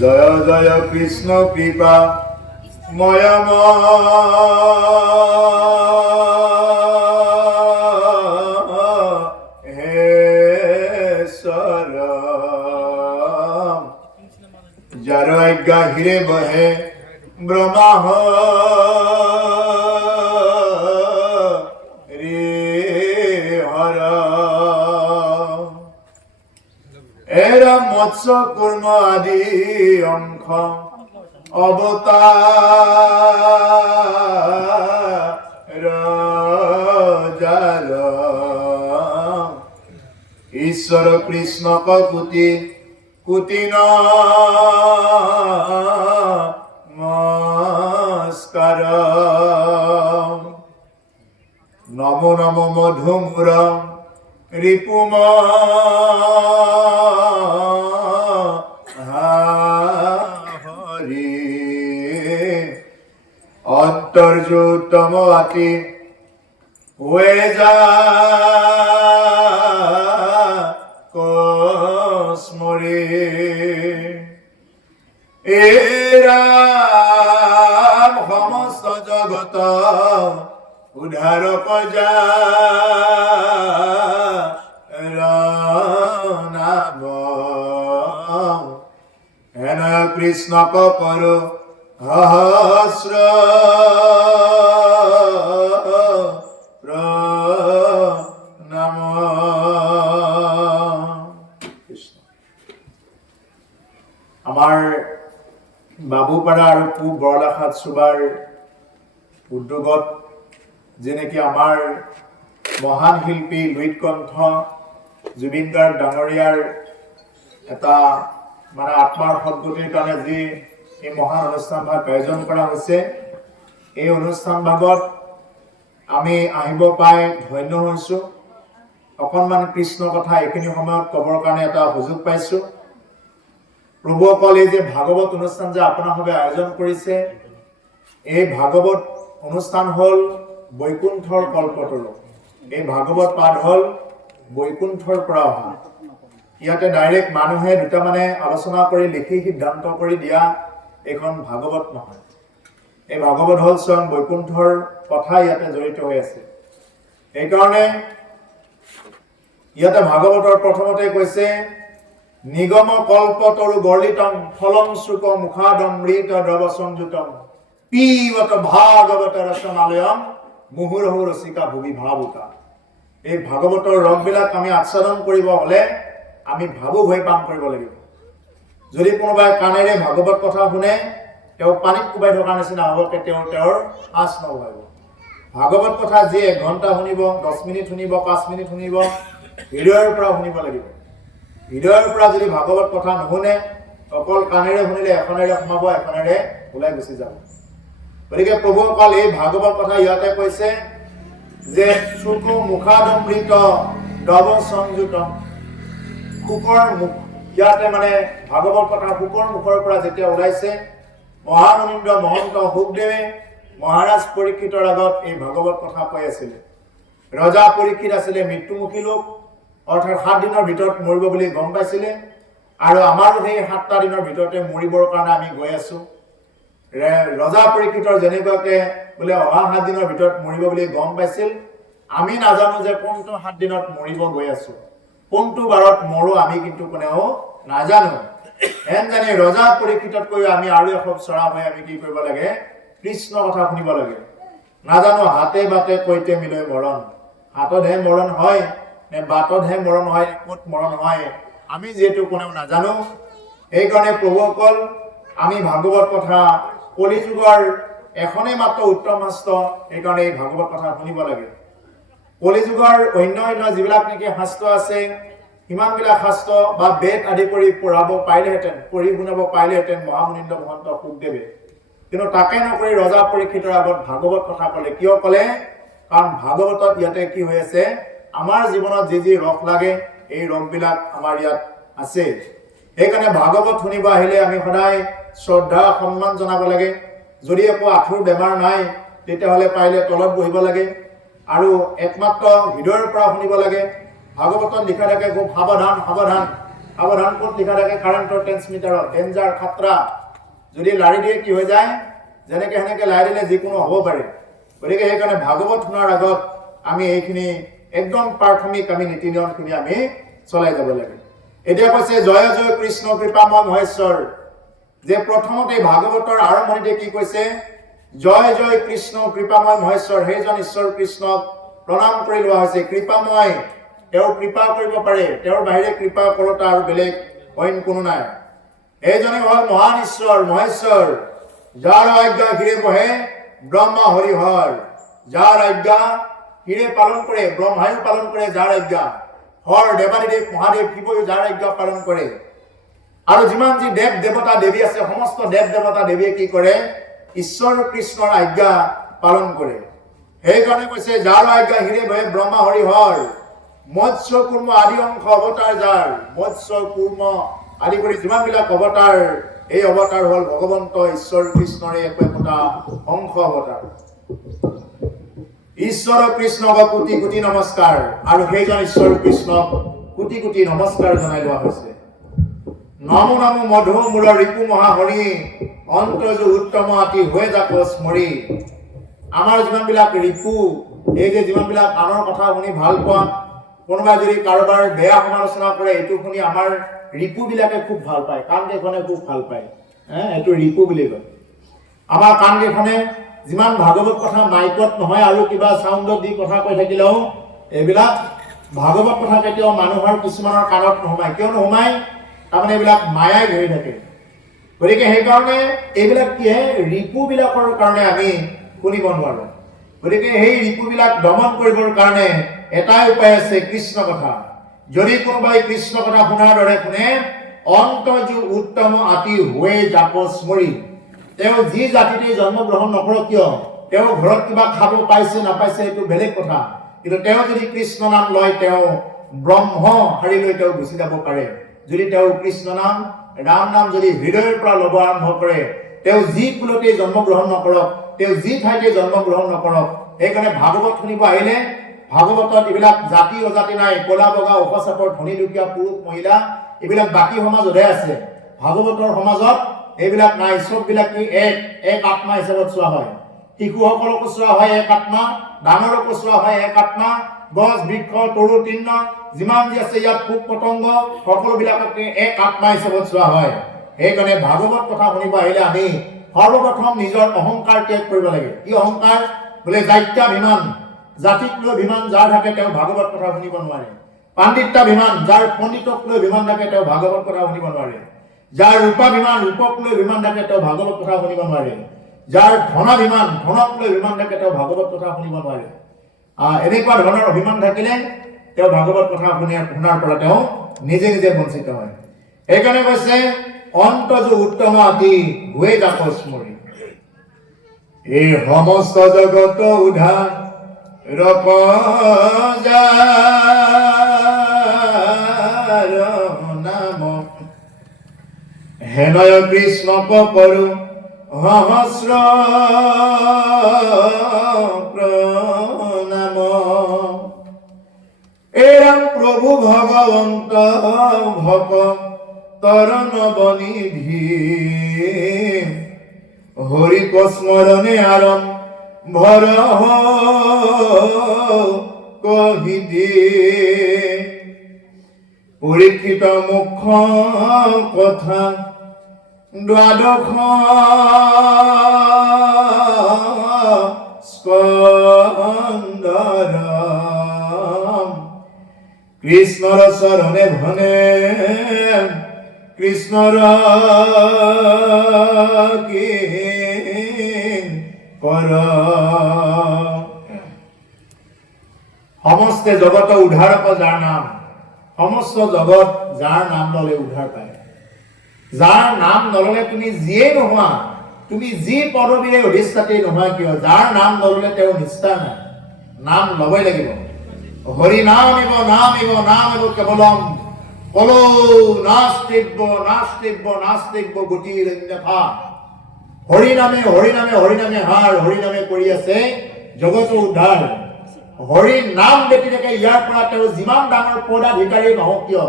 জয় জয় কৃষ্ণ কৃপা ময়ম হে সর যার আজ্ঞা হিরে বহে ব্রহ্মাহ রে হর এরা মৎস্য কুর্ম আদি অংশ অবতার যার ঈশ্বর কৃষ্ণ কুতি কুতি নমস্কার নম নম মধুমুর রিপুম হরি অন্তর্যুতম আতি হয়ে যা কসমরে এ রাম সমস্ত জগত উদ্ধারক যা নাম হেন কৃষ্ণ কর সহস্র নাম কৃষ্ণ। আমার বাবুপাড়া আৰু পূব বৰলাখাত চুবাৰ উদ্যোগত যেনেকৈ আমাৰ মহান শিল্পী লুইতকণ্ঠ জুবিন গাৰ্গ ডাঙৰীয়াৰ এটা মানে আত্মাৰ সদ্গতিৰ কাৰণে যি এই মহান অনুষ্ঠান ভাগ আয়োজন কৰা হৈছে, এই অনুষ্ঠান ভাগত আমি আহিব পাই ধন্য হৈছোঁ। অকণমান কৃষ্ণ কথা এইখিনি সময়ত ক'বৰ কাৰণে এটা সুযোগ পাইছোঁ। প্ৰভুসকল, এই যে ভাগৱত অনুষ্ঠান যে আপোনালোকে আয়োজন কৰিছে, এই ভাগৱত অনুষ্ঠান হ'ল বৈকুণ্ঠৰ কল্পতৰু। এই ভাগৱত পাঠ হ'ল বৈকুণ্ঠৰ পৰা অহা। ইয়াতে ডাইৰেক্ট মানুহে দুটা মানে আলোচনা কৰি লিখি সিদ্ধান্ত কৰি দিয়া এইখন ভাগৱত নহয়। এই ভাগৱত হ'ল স্বয়ং বৈকুণ্ঠৰ কথা ইয়াতে জড়িত হৈ আছে। এইকাৰণে ইয়াতে ভাগৱতৰ প্ৰথমতে কৈছে নিগম কল্পতৰু গৰ্লিতম ফলং শুক মুখাদমৃত দ্ৰৱ সংযুতম পিবত ভাগৱত ৰসমালয়ম মুহুৰহু ৰসিকা ভুবি ভাবুকা। এই ভাগৱতৰ ৰসবিলাক আমি আস্বাদন কৰিব হ'লে আমি ভাবুক হৈ পান কৰিব লাগিব। যদি কোনোবাই কাণেৰে ভাগৱত কথা শুনে, তেওঁ পানীত কোবাই থকাৰ নিচিনা হ'ব, কেতিয়াও তেওঁৰ আঁচ নবঢ়াব। ভাগৱত কথা যি 1 ঘণ্টা শুনিব, 10 মিনিট শুনিব, 5 মিনিট শুনিব, হৃদয়ৰ পৰা শুনিব লাগিব। হৃদয়ৰ পৰা যদি ভাগৱত কথা নুশুনে, অকল কাণেৰে শুনিলে এখনেৰে সোমাব, এখনেৰে ওলাই গুচি যাব। গতিকে প্ৰভুসকল, এই ভাগৱত কথা ইয়াতে কৈছে যে শুক মুখাদমৃত দ্ৰৱ সংযুতম। শুকৰ মুখ, ইয়াতে মানে ভাগৱত কথা শুকৰ মুখৰ পৰা যেতিয়া ওলাইছে, মহানন্দ মহন্ত শুকদেৱে মহাৰাজ পৰীক্ষিতৰ আগত এই ভাগৱত কথা কৈ আছিলে। ৰজা পৰীক্ষিত আছিলে মৃত্যুমুখী লোক, অৰ্থাৎ 7 দিনৰ ভিতৰত মৰিব বুলি গম পাইছিলে। আৰু আমাৰো সেই 7টা দিনৰ ভিতৰতে মৰিবৰ কাৰণে আমি গৈ আছো। ৰজা পৰীক্ষিতৰ যেনেকুৱাকে বোলে অহা 7 দিনৰ ভিতৰত মৰিব বুলি গম পাইছিল, আমি নাজানো যে কোনটো 7 দিনত মৰিব গৈ আছো, কোনটো বাৰত মৰো আমি কিন্তু কোনেও নাজানো। এন জানি ৰজা পৰীক্ষিততকৈ আমি আৰু এখোপ চৰা হৈ আমি কি কৰিব লাগে? কৃষ্ণ কথা শুনিব লাগে। নাজানো হাতে বাটে কৈতে মিলৈ মৰণ, হাততহে মৰণ হয় নে বাটতহে মৰণ হয়, ক'ত মৰণ হয় আমি যিহেতু কোনেও নাজানো। সেইকাৰণে প্ৰভুসকল, আমি ভাগৱত কথা কলিযুগৰ এখনেই মাত্ৰ উত্তম শাস্ত্ৰ, সেইকাৰণে এই ভাগৱত কথা শুনিব লাগে। কলিযুগৰ অন্য যিবিলাক নেকি শাস্ত্ৰ আছে, সিমানবিলাক শাস্ত্ৰ বা বেদ আদি কৰি পঢ়াব পাৰিলেহেঁতেন, পঢ়ি শুনাব পাৰিলেহেঁতেন মহামুনিন্দ মহন্ত শুকদেৱে। কিন্তু তাকে নকৰি ৰজা পৰীক্ষিতৰ আগত ভাগৱত কথা ক'লে। কিয় ক'লে? কাৰণ ভাগৱতত ইয়াতে কি হৈ আছে, আমাৰ জীৱনত যি যি ৰস লাগে এই ৰসবিলাক আমাৰ ইয়াত আছে। সেইকাৰণে ভাগৱত শুনিব আহিলে আমি সদায় শ্ৰদ্ধা সন্মান জনাব লাগে। যদি একো আঁঠুৰ বেমাৰ নাই, তেতিয়াহ'লে পাৰিলে তলত বহিব লাগে আৰু একমাত্ৰ হৃদয়ৰ পৰা শুনিব লাগে। ভাগৱতত লিখা থাকে খুব সাৱধান সাৱধান, সাৱধান ক'ত লিখা থাকে কাৰেণ্টৰ ট্ৰেন্সমিটাৰত ডেঞ্জাৰ খাতৰা যদি লাৰি দিয়ে কি হৈ যায় যেনেকে হেনেকে লাৰি দিলে যিকোনো হ'ব পাৰে গতিকে সেইকাৰণে ভাগৱত শুনাৰ আগত আমি এইখিনি একদম প্ৰাথমিক আমি নীতি নিয়মখিনি আমি চলাই যাব লাগে এতিয়া কৈছে জয় জয় কৃষ্ণ কৃপাময় মহেশ্বৰ যে প্ৰথমতে ভাগৱতৰ আৰম্ভণিতে কি কৈছে জয় জয় কৃষ্ণ কৃপাময় মহেশ্বৰ সেইজন ঈশ্বৰ কৃষ্ণক প্ৰণাম কৰি লোৱা হৈছে কৃপাময় তেওঁ কৃপা কৰিব পাৰে তেওঁৰ বাহিৰে কৃপা কৰোতা আৰু বেলেগ অইন কোনো নাই এইজনে হ'ল মহান ঈশ্বৰ মহেশ্বৰ যাৰ আজ্ঞা হিৰে বহে ব্ৰহ্মা হৰিহৰ যাৰ আজ্ঞা হিৰে পালন কৰে ব্ৰহ্মায়ো পালন কৰে যাৰ আজ্ঞা হৰ দেৱাদিদেৱ মহাদেৱ শিৱয়ো যাৰ আজ্ঞা পালন কৰে আৰু যিমান যি দেৱ দেৱতা দেৱী আছে সমস্ত দেৱ দেৱতা দেৱীয়ে কি কৰে ঈশ্বৰ কৃষ্ণৰ আজ্ঞা পালন কৰে সেইকাৰণে কৈছে যাৰ আজ্ঞা হিৰে বহে ব্ৰহ্মা হৰিহৰ মৎস্য কুৰ্ম আদি অংশ অৱতাৰ যাৰ মৎস্য কুৰ্ম আদি কৰি যিমানবিলাক অৱতাৰ এই অৱতাৰ হ'ল ভগৱন্ত ঈশ্বৰ কৃষ্ণৰে একোটা অংশ অৱতাৰ ঈশ্বৰ কৃষ্ণক কোটি কোটি নমস্কাৰ আৰু সেইজন ঈশ্বৰ কৃষ্ণক কোটি কোটি নমস্কাৰ জনাই লোৱা হৈছে নমো নমো মধু মূল ৰিপু মহাহৰি অন্তৰ্যু উত্তম আতি হৈ যাক স্মৰি আমাৰ যিমানবিলাক ৰিপু এই যে যিমানবিলাক আনৰ কথা শুনি ভাল পোৱা কোনোবা যদি কাৰোবাৰ বেয়া সমালোচনা কৰে এইটো শুনি আমাৰ ৰিপুবিলাকে খুব ভাল পায় কাণকেইখনে খুব ভাল পায় এইটো ৰিপু বুলি কয় আমাৰ কাণকেইখনে যিমান ভাগৱত কথা মাইকত নহয় আৰু কিবা সাউণ্ডত দি কথা কৈ থাকিলেও এইবিলাক ভাগৱত কথা কেতিয়াও মানুহৰ কিছুমানৰ কাণত নোসোমায় কিয় নোসোমায় তাৰমানে এইবিলাক মায়াই ধৰি থাকে গতিকে সেইকাৰণে এইবিলাক কি ৰিপুবিলাকৰ কাৰণে আমি শুনিব নোৱাৰো গতিকে সেই ৰিপুবিলাক দমন কৰিবৰ কাৰণে এটাই উপায় আছে কৃষ্ণ কথা যদি কোনোবাই কৃষ্ণ কথা শুনাৰ দৰে শুনে অন্তৰ্যু উত্তম আতি হৈ যাব স্মৰি তেওঁ যি জাতিতে জন্মগ্ৰহণ নকৰক কিয় তেওঁ ঘৰত কিবা খাব পাইছে নাপাইছে এইটো বেলেগ কথা কিন্তু তেওঁ যদি কৃষ্ণ নাম লয় তেওঁ ব্ৰহ্ম হাৰিলৈ তেওঁ গুচি যাব পাৰে যদি তেওঁ কৃষ্ণ নাম ৰাম নাম যদি হৃদয়ৰ পৰা ল'ব আৰম্ভ কৰে তেওঁ যি কুলতে জন্মগ্ৰহণ নকৰক তেওঁ যি ঠাইতে জন্মগ্ৰহণ নকৰক সেইকাৰণে ভাগৱত শুনিব আহিলে ভাগৱতত এইবিলাক জাতি অজাতি নাই কলা বগা উপচাপৰ ধনী দুখীয়া পুৰুষ মহিলা এইবিলাক বাকী সমাজতহে আছে ভাগৱতৰ সমাজত এইবিলাক নাই সববিলাক কি এক আত্মা হিচাপত চোৱা হয় শিশুসকলকো চোৱা হয় এক আত্মা ডাঙৰকো চোৱা হয় এক আত্মা গছ বৃক্ষ তৰু তৃণ যিমান যি আছে ইয়াত পোক পতংগ সকলোবিলাককে এক আত্মা হিচাপত চোৱা হয় সেইকাৰণে ভাগৱত কথা শুনিব আহিলে আমি সৰ্বপ্ৰথম নিজৰ অহংকাৰ ত্যাগ কৰিব লাগে কি অহংকাৰ বোলে জাত্যাভিমান জাতিক লৈ অভিমান যাৰ থাকে তেওঁ ভাগৱত কথা শুনিব নোৱাৰে পাণ্ডিত্যাভিমান যাৰ পণ্ডিতক লৈ অভিমান থাকে তেওঁ ভাগৱত কথা শুনিব নোৱাৰে যাৰ ৰূপাভিমান ৰূপক লৈ অভিমান থাকে তেওঁ ভাগৱত কথা শুনিব নোৱাৰে যাৰ ধনাভিমান ধনক লৈ অভিমান থাকে তেওঁ ভাগৱত কথা শুনিব নোৱাৰে এনেকুৱা ধৰণৰ অভিমান থাকিলে তেওঁ ভাগৱত কথা শুনাৰ পৰা তেওঁ নিজে নিজে বঞ্চিত হয় সেইকাৰণে কৈছে অন্তৰ্যু উত্তম আতি হৈ যাব স্মৰি এই সমস্ত জগত উধাৰ নাম হেনয় কৃষ্ণক কৰো সহস্ৰ প্ৰণাম এৰাম প্ৰভু ভগৱন্ত ভকতৰ নৱনিধি হৰি স্মৰণে আৰম্ভৰ কহি দিয়ে পৰীক্ষিত মুখ কথা দ্বাদশ স্কন্দৰ কৃষ্ণৰ চৰণে ভনে কৃষ্ণৰ কি কৰ সমস্ত জগত উদ্ধাৰক যাৰ নাম সমস্ত জগত যাৰ নাম ললে উদ্ধাৰ পায় যাৰ নাম নললে তুমি যিয়ে নোহোৱা তুমি যি পদবীৰে অধিষ্ঠাতেই নোহোৱা কিয় যাৰ নাম নললে তেওঁ নিষ্ঠা নাই নাম ল'বই লাগিব হৰি নাম এব কেৱলম কলো নাস্তিব্য গতিৰ অন্যথা হৰি নামে হাৰ হৰি নামে কৰি আছে জগত উদ্ধাৰ হৰি নাম ব্যতিৰেকে ইয়াৰ পৰা তেওঁ যিমান ডাঙৰ পদাধিকাৰী নহওক কিয়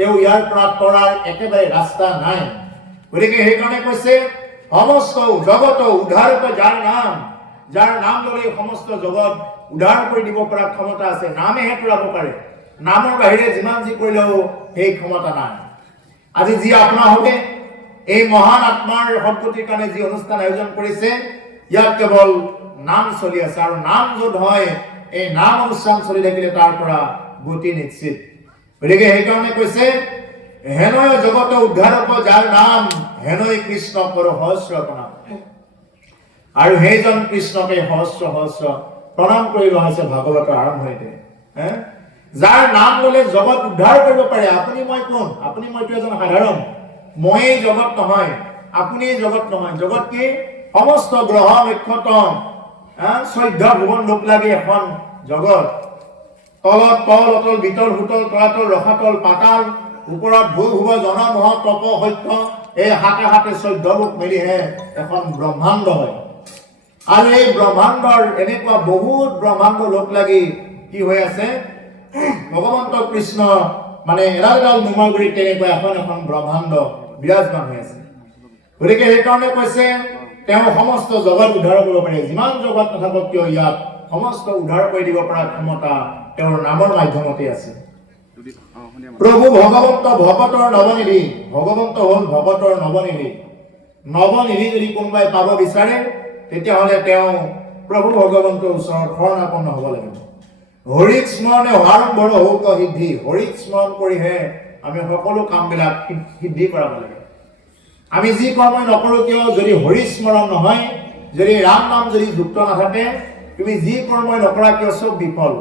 তেওঁ ইয়াৰ পৰা তৰাৰ একেবাৰে ৰাস্তা নাই। গতিকে সেইকাৰণে কৈছে সমস্ত জগত উদ্ধাৰ কৰে যাৰ নাম ল'লে সমস্ত জগত উদ্ধাৰ কৰি দিব পৰা ক্ষমতা আছে। নামেহে তৰাব পাৰে, নামৰ বাহিৰে যিমান যি কৰিলেও সেই ক্ষমতা নাই। আজি যি আপোনাৰ হবে এই মহান আত্মাৰ সদ্গতিৰ কাৰণে যি অনুষ্ঠান আয়োজন কৰিছে, ইয়াত কেৱল নাম চলি আছে, আৰু নাম য'ত হয় এই নাম অনুষ্ঠান চলি থাকিলে তাৰ পৰা গতি নিশ্চিত। গতিকে সেইকাৰণে কৈছে হেনয় জগত উদ্ধাৰক যাৰ নাম হেনয় কৃষ্ণ কৰ সহস্ৰ প্ৰণাম। আৰু সেইজন কৃষ্ণকে সহস্ৰ সহস্ৰ প্ৰণাম কৰি লোৱা হৈছে ভাগৱতৰ আৰম্ভণিতে। যাৰ নাম ল'লে জগত উদ্ধাৰ কৰিব পাৰে। আপুনি মই কোন? আপুনি মইতো এজন সাধাৰণ, ময়েই জগত নহয়, আপুনি জগত নহয়। জগত কি? সমস্ত গ্ৰহ নক্ষত্ৰ 14 ভুৱন লোক লাগি এখন জগত। তলত তল অতল ভিতল ভূতল তলাতল ৰসাতল পাতাল, ওপৰত ভূ ভুৱ জন মহ তপ সত্য, এই হাতে হাতে 14 লোক মিলিহে এখন ব্ৰহ্মাণ্ড হয়। আৰু এই ব্ৰহ্মাণ্ডৰ এনেকুৱা বহুত ব্ৰহ্মাণ্ড লোক লাগি কি হৈ আছে? ভগৱন্ত কৃষ্ণ মানে এডাল এডাল নোমৰ গুৰিত তেনেকুৱা এখন এখন ব্ৰহ্মাণ্ড বিৰাজমান হৈ আছে। গতিকে সেইকাৰণে কৈছে তেওঁ সমস্ত জগত উদ্ধাৰ কৰিব পাৰে। যিমান জগত নাথাকক কিয় ইয়াত সমস্ত উদ্ধাৰ কৰি দিব পৰা ক্ষমতা তেওঁৰ নামৰ মাধ্যমতে আছে। প্ৰভু ভগৱন্ত ভকতৰ নৱনিধি, ভগৱন্ত হ'ল ভকতৰ নৱনিধি। নৱনিধি যদি কোনোবাই পাব বিচাৰে তেতিয়াহ'লে তেওঁ প্ৰভু ভগৱন্তৰ ওচৰত শৰণাপন্ন হ'ব লাগিব। হৰিক স্মৰণে হোৱাৰম্ভৰ হৌক সিদ্ধি। হৰিক স্মৰণ কৰিহে আমি সকলো কামবিলাক সিদ্ধি কৰাব লাগে। আমি যি কৰ্মই নকৰোঁ কিয় যদি হৰি স্মৰণ নহয়, যদি ৰাম নাম যদি যুক্ত নাথাকে, তুমি যি কৰ্মই নকৰা কিয় চব বিফল।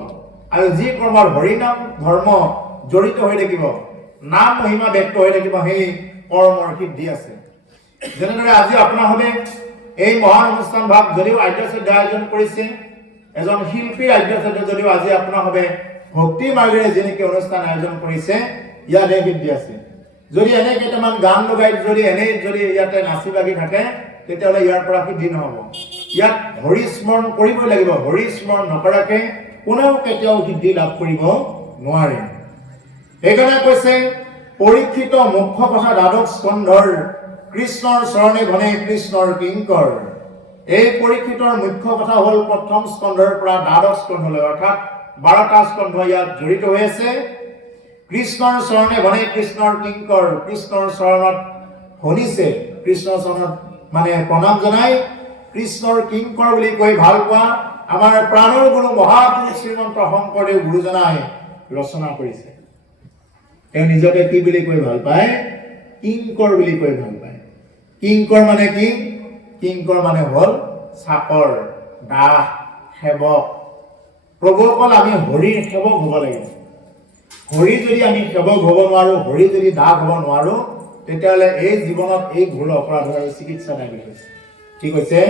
আৰু যি কৰ্মৰ হৰি নাম ধৰ্ম জড়িত হৈ থাকিব, নাম মহিমা ব্যক্ত হৈ থাকিব, সেই কৰ্মৰ সিদ্ধি আছে। যেনেদৰে আজি আপোনাৰ হবে এই মহান অনুষ্ঠান ভাগ যদিও আদ্যশ্ৰদ্ধা আয়োজন কৰিছে, এজন শিল্পীৰ আদ্যশ্ৰদ্ধা যদিও আজি আপোনাৰ হবে ভক্তি মাৰ্গেৰে যেনেকৈ অনুষ্ঠান আয়োজন কৰিছে, ইয়াত এই সিদ্ধি আছে। যদি এনে কেইটামান গান লগাই যদি এনেই যদি ইয়াতে নাচি বাগি থাকে তেতিয়াহ'লে ইয়াৰ পৰা সিদ্ধি নহ'ব। ইয়াত হৰি স্মৰণ কৰিবই লাগিব। হৰি স্মৰণ নকৰাকে কোনেও কেতিয়াও সিদ্ধি লাভ কৰিব নোৱাৰে। সেইকাৰণে কৈছে পৰীক্ষিত মুখ্য কথা দ্বাদশ স্কন্ধৰ কৃষ্ণৰ চৰণে ঘনে কৃষ্ণৰ কিংকৰ। এই পৰীক্ষিতৰ মুখ্য কথা হ'ল প্ৰথম স্কন্ধৰ পৰা দ্বাদশ স্কন্ধলৈ, অৰ্থাৎ 12টা স্কন্ধ ইয়াত জড়িত হৈ আছে। কৃষ্ণৰ চৰণে ঘনে কৃষ্ণৰ কিংকৰ, কৃষ্ণৰ চৰণত শুনিছে, কৃষ্ণৰ চৰণত মানে প্ৰণাম জনাই কৃষ্ণৰ কিংকৰ বুলি কৈ ভাল পোৱা আমাৰ প্ৰাণৰ গুৰু মহাপুৰুষ শ্ৰীমন্ত শংকৰদেৱ গুৰুজনাই ৰচনা কৰিছে। তেওঁ নিজকে কি বুলি কৈ ভাল পায়? কিংকৰ বুলি কৈ ভাল পায়। কিংকৰ মানে কি? কিংকৰ মানে হ'ল চাকৰ, দাস, সেৱক। প্ৰভুসকল আমি হৰিৰ সেৱক হ'ব লাগিব। হৰি যদি আমি সেৱক হ'ব নোৱাৰো, হৰি যদি দাস হ'ব নোৱাৰো, তেতিয়াহ'লে এই জীৱনত এই ঘোৰ অপৰাধৰ আৰু চিকিৎসা নাই বুলি কৈছে। কি কৈছে?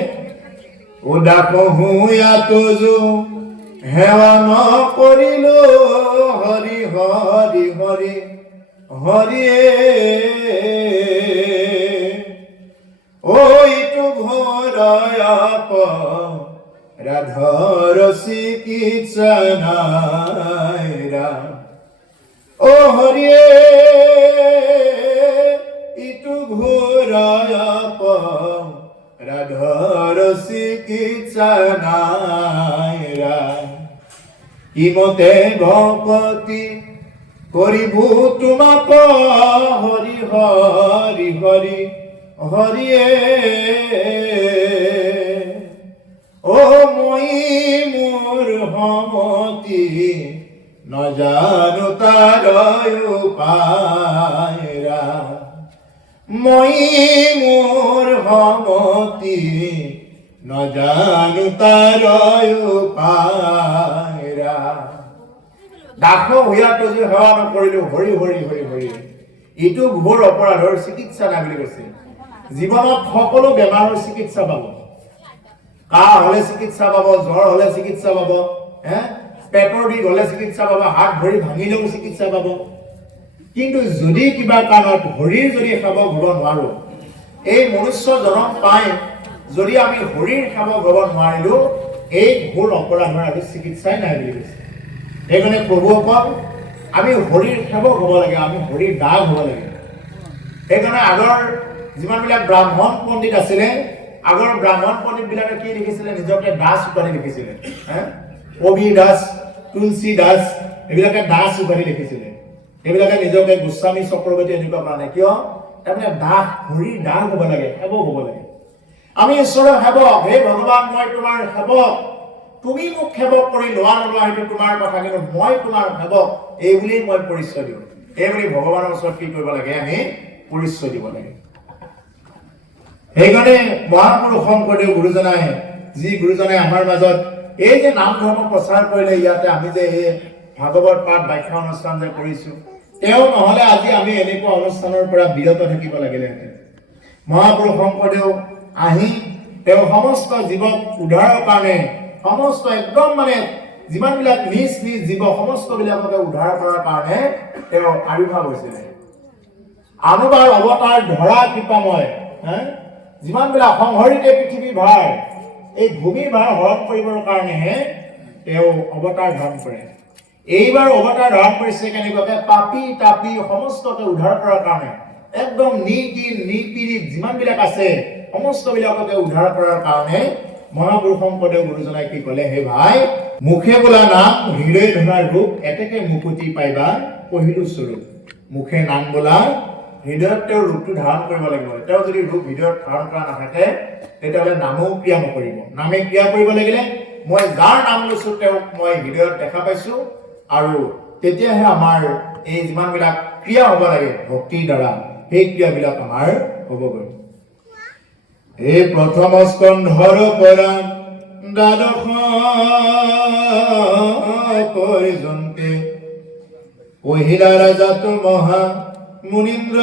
ও দাস হুয়া তুজু সেৱা নকৰিলো, হৰি হৰি হৰি হৰিয়ে ঐটো ঘোৰায়াপ ৰাধৰ চিকিৎসা নাই ৰাম। ও হৰিয়ে ইটো ঘোৰায়াপ ৰাধৰ চিকিৎসা নাই ৰাম। ইমতে ভকতি কৰিবু তোমাক হৰি হৰি হৰি হৰিয়ে ও মই মোৰ সমতি নজানো তাৰ উপায় ৰাম। মই মোৰ সমতি নজানো তাৰ উপায় ৰাম। দাস হুয়াটো যে সেৱা নকৰিলো, হৰি হৰি হৰি হৰি, ইটো ঘোৰ অপৰাধৰ চিকিৎসা নাই বুলি কৈছে। জীৱনত সকলো বেমাৰৰ চিকিৎসা পাব। কাহ হলে চিকিৎসা পাব, জ্বৰ হলে চিকিৎসা পাব, পেটৰ বিষ হলে চিকিৎসা পাব, হাত ভৰি ভাঙিলেও চিকিৎসা পাব। কিন্তু যদি কিবা কাৰণত হৰিৰ যদি সেৱক হ'ব নোৱাৰো, এই মনুষ্য জনম পাই যদি আমি হৰিৰ সেৱক হ'ব নোৱাৰিলো, এই ঘোৰ অপৰাধৰ আৰু চিকিৎসাই নাই বুলি কৈছে। সেইকাৰণে প্ৰভুসকল আমি হৰিৰ সেৱক হ'ব লাগে, আমি হৰিৰ দাস হ'ব লাগে। সেইকাৰণে আগৰ যিমানবিলাক ব্ৰাহ্মণ পণ্ডিত আছিলে, আগৰ ব্ৰাহ্মণ পণ্ডিতবিলাকে কি লিখিছিলে? নিজকে দাস উপাধি লিখিছিলে। কবিৰ দাস, তুলসী দাস, এইবিলাকে দাস উপাধি লিখিছিলে। এইবিলাকে নিজকে গোস্বামী চক্ৰৱৰ্তী এনেকুৱা কৰা নাই। কিয়? তাৰমানে দাস, হৰিৰ দাস হ'ব লাগে, সেৱক হ'ব লাগে। আমি ঈশ্বৰৰ সেৱক। হে ভগৱান, মই তোমাৰ সেৱক, তুমি মোক সেৱক কৰি লোৱা নোলোৱা সেইটো তোমাৰ কথা, কিন্তু মই তোমাৰ সেৱক, এই বুলি মই পৰিচয় দিওঁ। এইবুলি ভগৱানৰ ওচৰত কি কৰিব লাগে? আমি পৰিচয় দিব লাগে। সেইকাৰণে মহাপুৰুষ শংকৰদেৱ গুৰুজনাই, যি গুৰুজনাই আমাৰ মাজত এই যে নাম ধৰ্ম প্ৰচাৰ কৰিলে, ইয়াতে আমি যে এই ভাগৱত পাঠ ব্যাখ্যা অনুষ্ঠান যে কৰিছো, তেওঁ নহলে আজি আমি এনেকুৱা অনুষ্ঠানৰ পৰা বিৰত থাকিব লাগিলেহেঁতেন। মহাপুৰুষ শংকৰদেৱ আহি তেওঁ সমস্ত জীৱক উদ্ধাৰৰ কাৰণে, সমস্ত একদম মানে যিমানবিলাক নিজ নিজ জীৱ সমস্ত বিলাককে উদ্ধাৰ কৰাৰ কাৰণে তেওঁ আবিৰ্ভাৱ হৈছিলে। আনুবাৰ অৱতাৰ ধৰা কৃপাময়, যিমানবিলাক সংহৰিতে পৃথিৱী ভাৰ, এই ভূমি ভাৰ হৰণ কৰিবৰ কাৰণেহে তেওঁ অৱতাৰ ধাৰণ কৰে। এইবাৰ অৱতাৰ ধাৰণ কৰিছে কেনেকুৱাকে? পাপী তাপী সমস্তকে উদ্ধাৰ কৰাৰ কাৰণে, একদম নিপীড়িত যিমানবিলাক আছে সমস্ত বিলাককে উদ্ধাৰ কৰাৰ কাৰণে মহাপুৰুষ শংকৰদেৱ গুৰুজনাই কি ক'লে? হে ভাই, মুখে বোলা নাম হৃদয় ধৰাৰ ৰূপ, এতেকে মুকুতি পাইবা পহিলো স্বৰূপ। মুখে নাম বোলা, হৃদয়ত তেওঁৰ ৰূপটো ধাৰণ কৰিব লাগিব। তেওঁ যদি ৰূপ হৃদয়ত ধাৰণ কৰা নাথাকে, তেতিয়াহ'লে নামেও ক্ৰিয়া নকৰিব। নামে ক্ৰিয়া কৰিব লাগিলে মই যাৰ নাম লৈছো তেওঁক মই হৃদয়ত দেখা পাইছো, আৰু তেতিয়াহে আমাৰ এই যিমানবিলাক ক্ৰিয়া হ'ব লাগে ভক্তিৰ দ্বাৰা, সেই ক্ৰিয়াবিলাক আমাৰ হ'বগৈ। এই প্ৰথম স্কন্ধৰ পৰা দ্বাদশ পৰ্যন্তে পহিলা ৰাজাত মহা মুনীন্দ্ৰ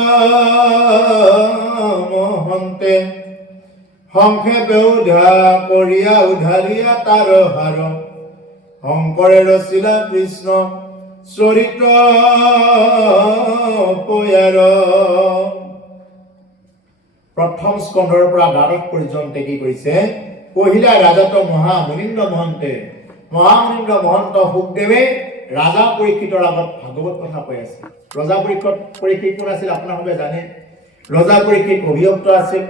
মহন্তে সংক্ষেপে উধা কৰিয়া উধাৰিয়া তাৰ হাৰ, শংকৰে ৰচিলা কৃষ্ণ চৰিত্ৰ পয়াৰ। প্ৰথম স্কন্ধৰ পৰা দ্বাদশ পৰ্যন্তে কি কৰিছে? পহিলা ৰাজাত মহা মুনীন্দ্ৰ মহন্তে, মহামুনীন্দ্ৰ মহন্ত শুকদেৱে ৰাজা পৰীক্ষিতৰ আগত ভাগৱত কথা কৈ আছে। ৰজা পৰীক্ষিত কোন আছিল? আপোনালোকে জানে। ৰজা পৰীক্ষিত অভিযুক্ত আছিল।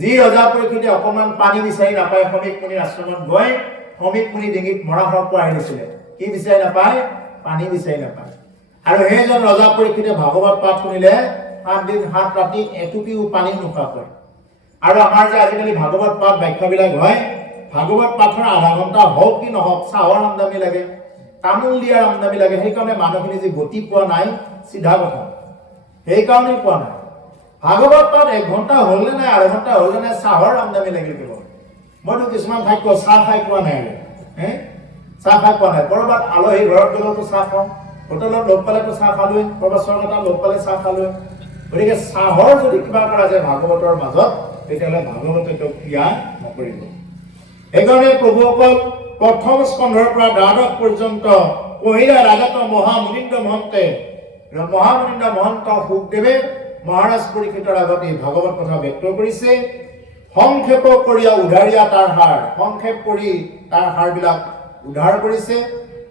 যি ৰজা পৰীক্ষিতে অকণমান পানী বিচাৰি নাপায়, সমীক মুনিৰ আশ্ৰমত গৈ সমীক মুনি ডিঙিত মৰা সাপ আহি দিছিলে। কি বিচাৰি নাপায়? পানী বিচাৰি নাপায়। আৰু সেইজন ৰজা পৰীক্ষিতে ভাগৱত পাঠ শুনিলে 7 দিন 7 ৰাতি এটুপিও পানী নোখোৱাকৈ। আৰু আমাৰ যে আজিকালি ভাগৱত পাঠ ব্যাখ্যাবিলাক হয়, ভাগৱত পাঠৰ আধা ঘণ্টা হওক কি নহওক চাহৰ আমদানি লাগে, তামোল দিয়াৰ আমদানি লাগে। সেইকাৰণে মানুহখিনি যে গতি পোৱা নাই, চিধা কথা, সেইকাৰণেই পোৱা নাই। ভাগৱত পাঠ 1 ঘণ্টা হ'ল নে নাই, আধা ঘণ্টা হ'ল নে নাই, চাহৰ আমদানি লাগিল কেৱল। মইতো কিছুমান ঠাইত চাহ খাই পোৱা নাই, চাহ খাই পোৱা নাই। ক'ৰবাত আলহী ঘৰত গ'লেতো চাহ খাওঁ, হোটেলত লগ পালেতো চাহ খালোৱেই, ক'ৰবাত চৰকাৰত লগ পালে চাহ খালোৱেই। গতিকে চাহৰ যদি কিবা কৰা যায় ভাগৱতৰ মাজত, তেতিয়াহ'লে ভাগৱতে তেওঁ ক্ৰিয়া নকৰিব। সেইকাৰণে প্ৰভুসকল প্ৰথম স্কন্ধৰ পৰা দ্বাদশ পৰ্যন্ত পহিলা ৰাজাত মহা মুনীন্দ্ৰ মহন্তে, মহামুনীন্দ্ৰ মহন্ত শুকদেৱে মহাৰাজ পৰীক্ষিতৰ আগত এই ভাগৱত কথা ব্যক্ত কৰিছে। সংক্ষেপ কৰিয়া উধাৰিয়া তাৰ হাৰ, সংক্ষেপ কৰি তাৰ হাৰবিলাক উদ্ধাৰ কৰিছে।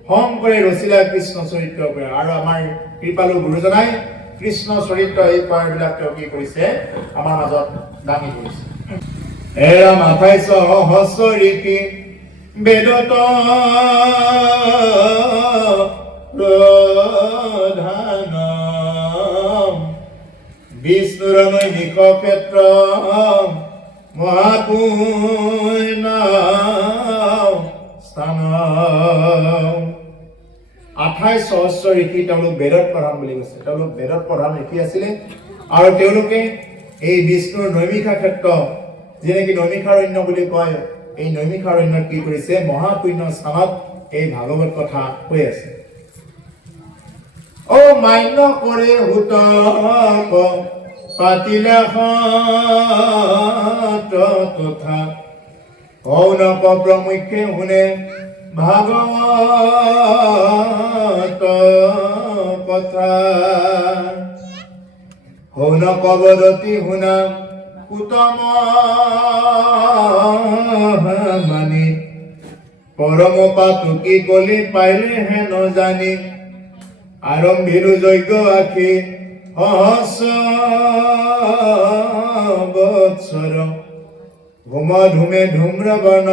শংকৰে ৰচিলা কৃষ্ণ চৰিত্ৰ পয়াৰ, আৰু আমাৰ কৃপালু গুৰুজনাই কৃষ্ণ চৰিত্ৰ এই পয়াৰবিলাক তেওঁ কি কৰিছে? আমাৰ মাজত দাঙি ধৰিছে। এৰা মাথাই সহস্ৰৰিপি বেদত প্ৰধান, বিষ্ণুৰ নৈমিষ ক্ষেত্ৰ মহাপুণ্য স্থান। 28 সহস্ৰ ঋষি তেওঁলোক বেদত প্ৰধান বুলি কৈছে। তেওঁলোক বেদত প্ৰধান ঋষি আছিলে, আৰু তেওঁলোকে এই বিষ্ণুৰ নৈমিষা ক্ষেত্ৰ, যেনেকৈ নৈমিষাৰণ্য বুলি কয়, এই নৈমিষাৰণ্যত কি কৰিছে? মহাপুণ্য স্থানত এই ভাগৱত কথা কৈ আছে। ও মান্য কৰে হুতক পাতিলে তথা, কৌনক প্ৰমুখ্যে শুনে ভাগৱত কথা। সৌনক বদতি শুনা উত্তম মানি, পৰম পাতুকি কলি পাইলে হে নজানি, আৰম্ভিলো যজ্ঞ আখি সহস্ৰ বৎসৰ ঘুম ধুমে ধূম্ৰবন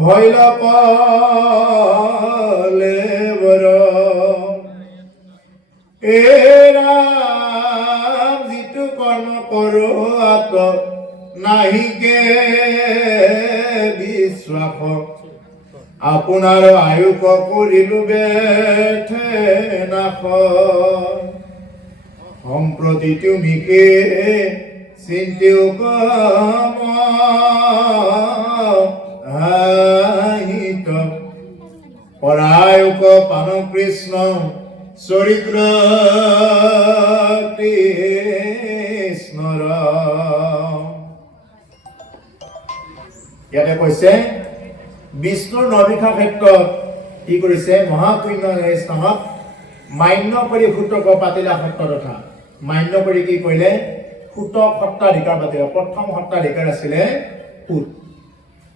ভৈল পলে বৰ এ ৰাম যিটো কৰ্ম কৰো আত নাহিকে বিশ্বাস আপোনাৰ আয়ুস কৰিলো বেঠে নাশ সম্প্ৰতি তুমিকে চিন্তিও কামিত পৰায়ুক পান কৃষ্ণ চৰিত্ৰ কৃষ্ণৰ ইয়াতে কৈছে বিষ্ণুৰ নবিখা ক্ষেত্ৰত কি কৰিছে মহাপুণ্য স্থানত মান্য কৰি সূতক পাতিলা সত্ৰতথা মান্য কৰি কি কৰিলে সূতক সত্ৰাধিকাৰ পাতিলে প্ৰথম সত্ৰাধিকাৰ আছিলে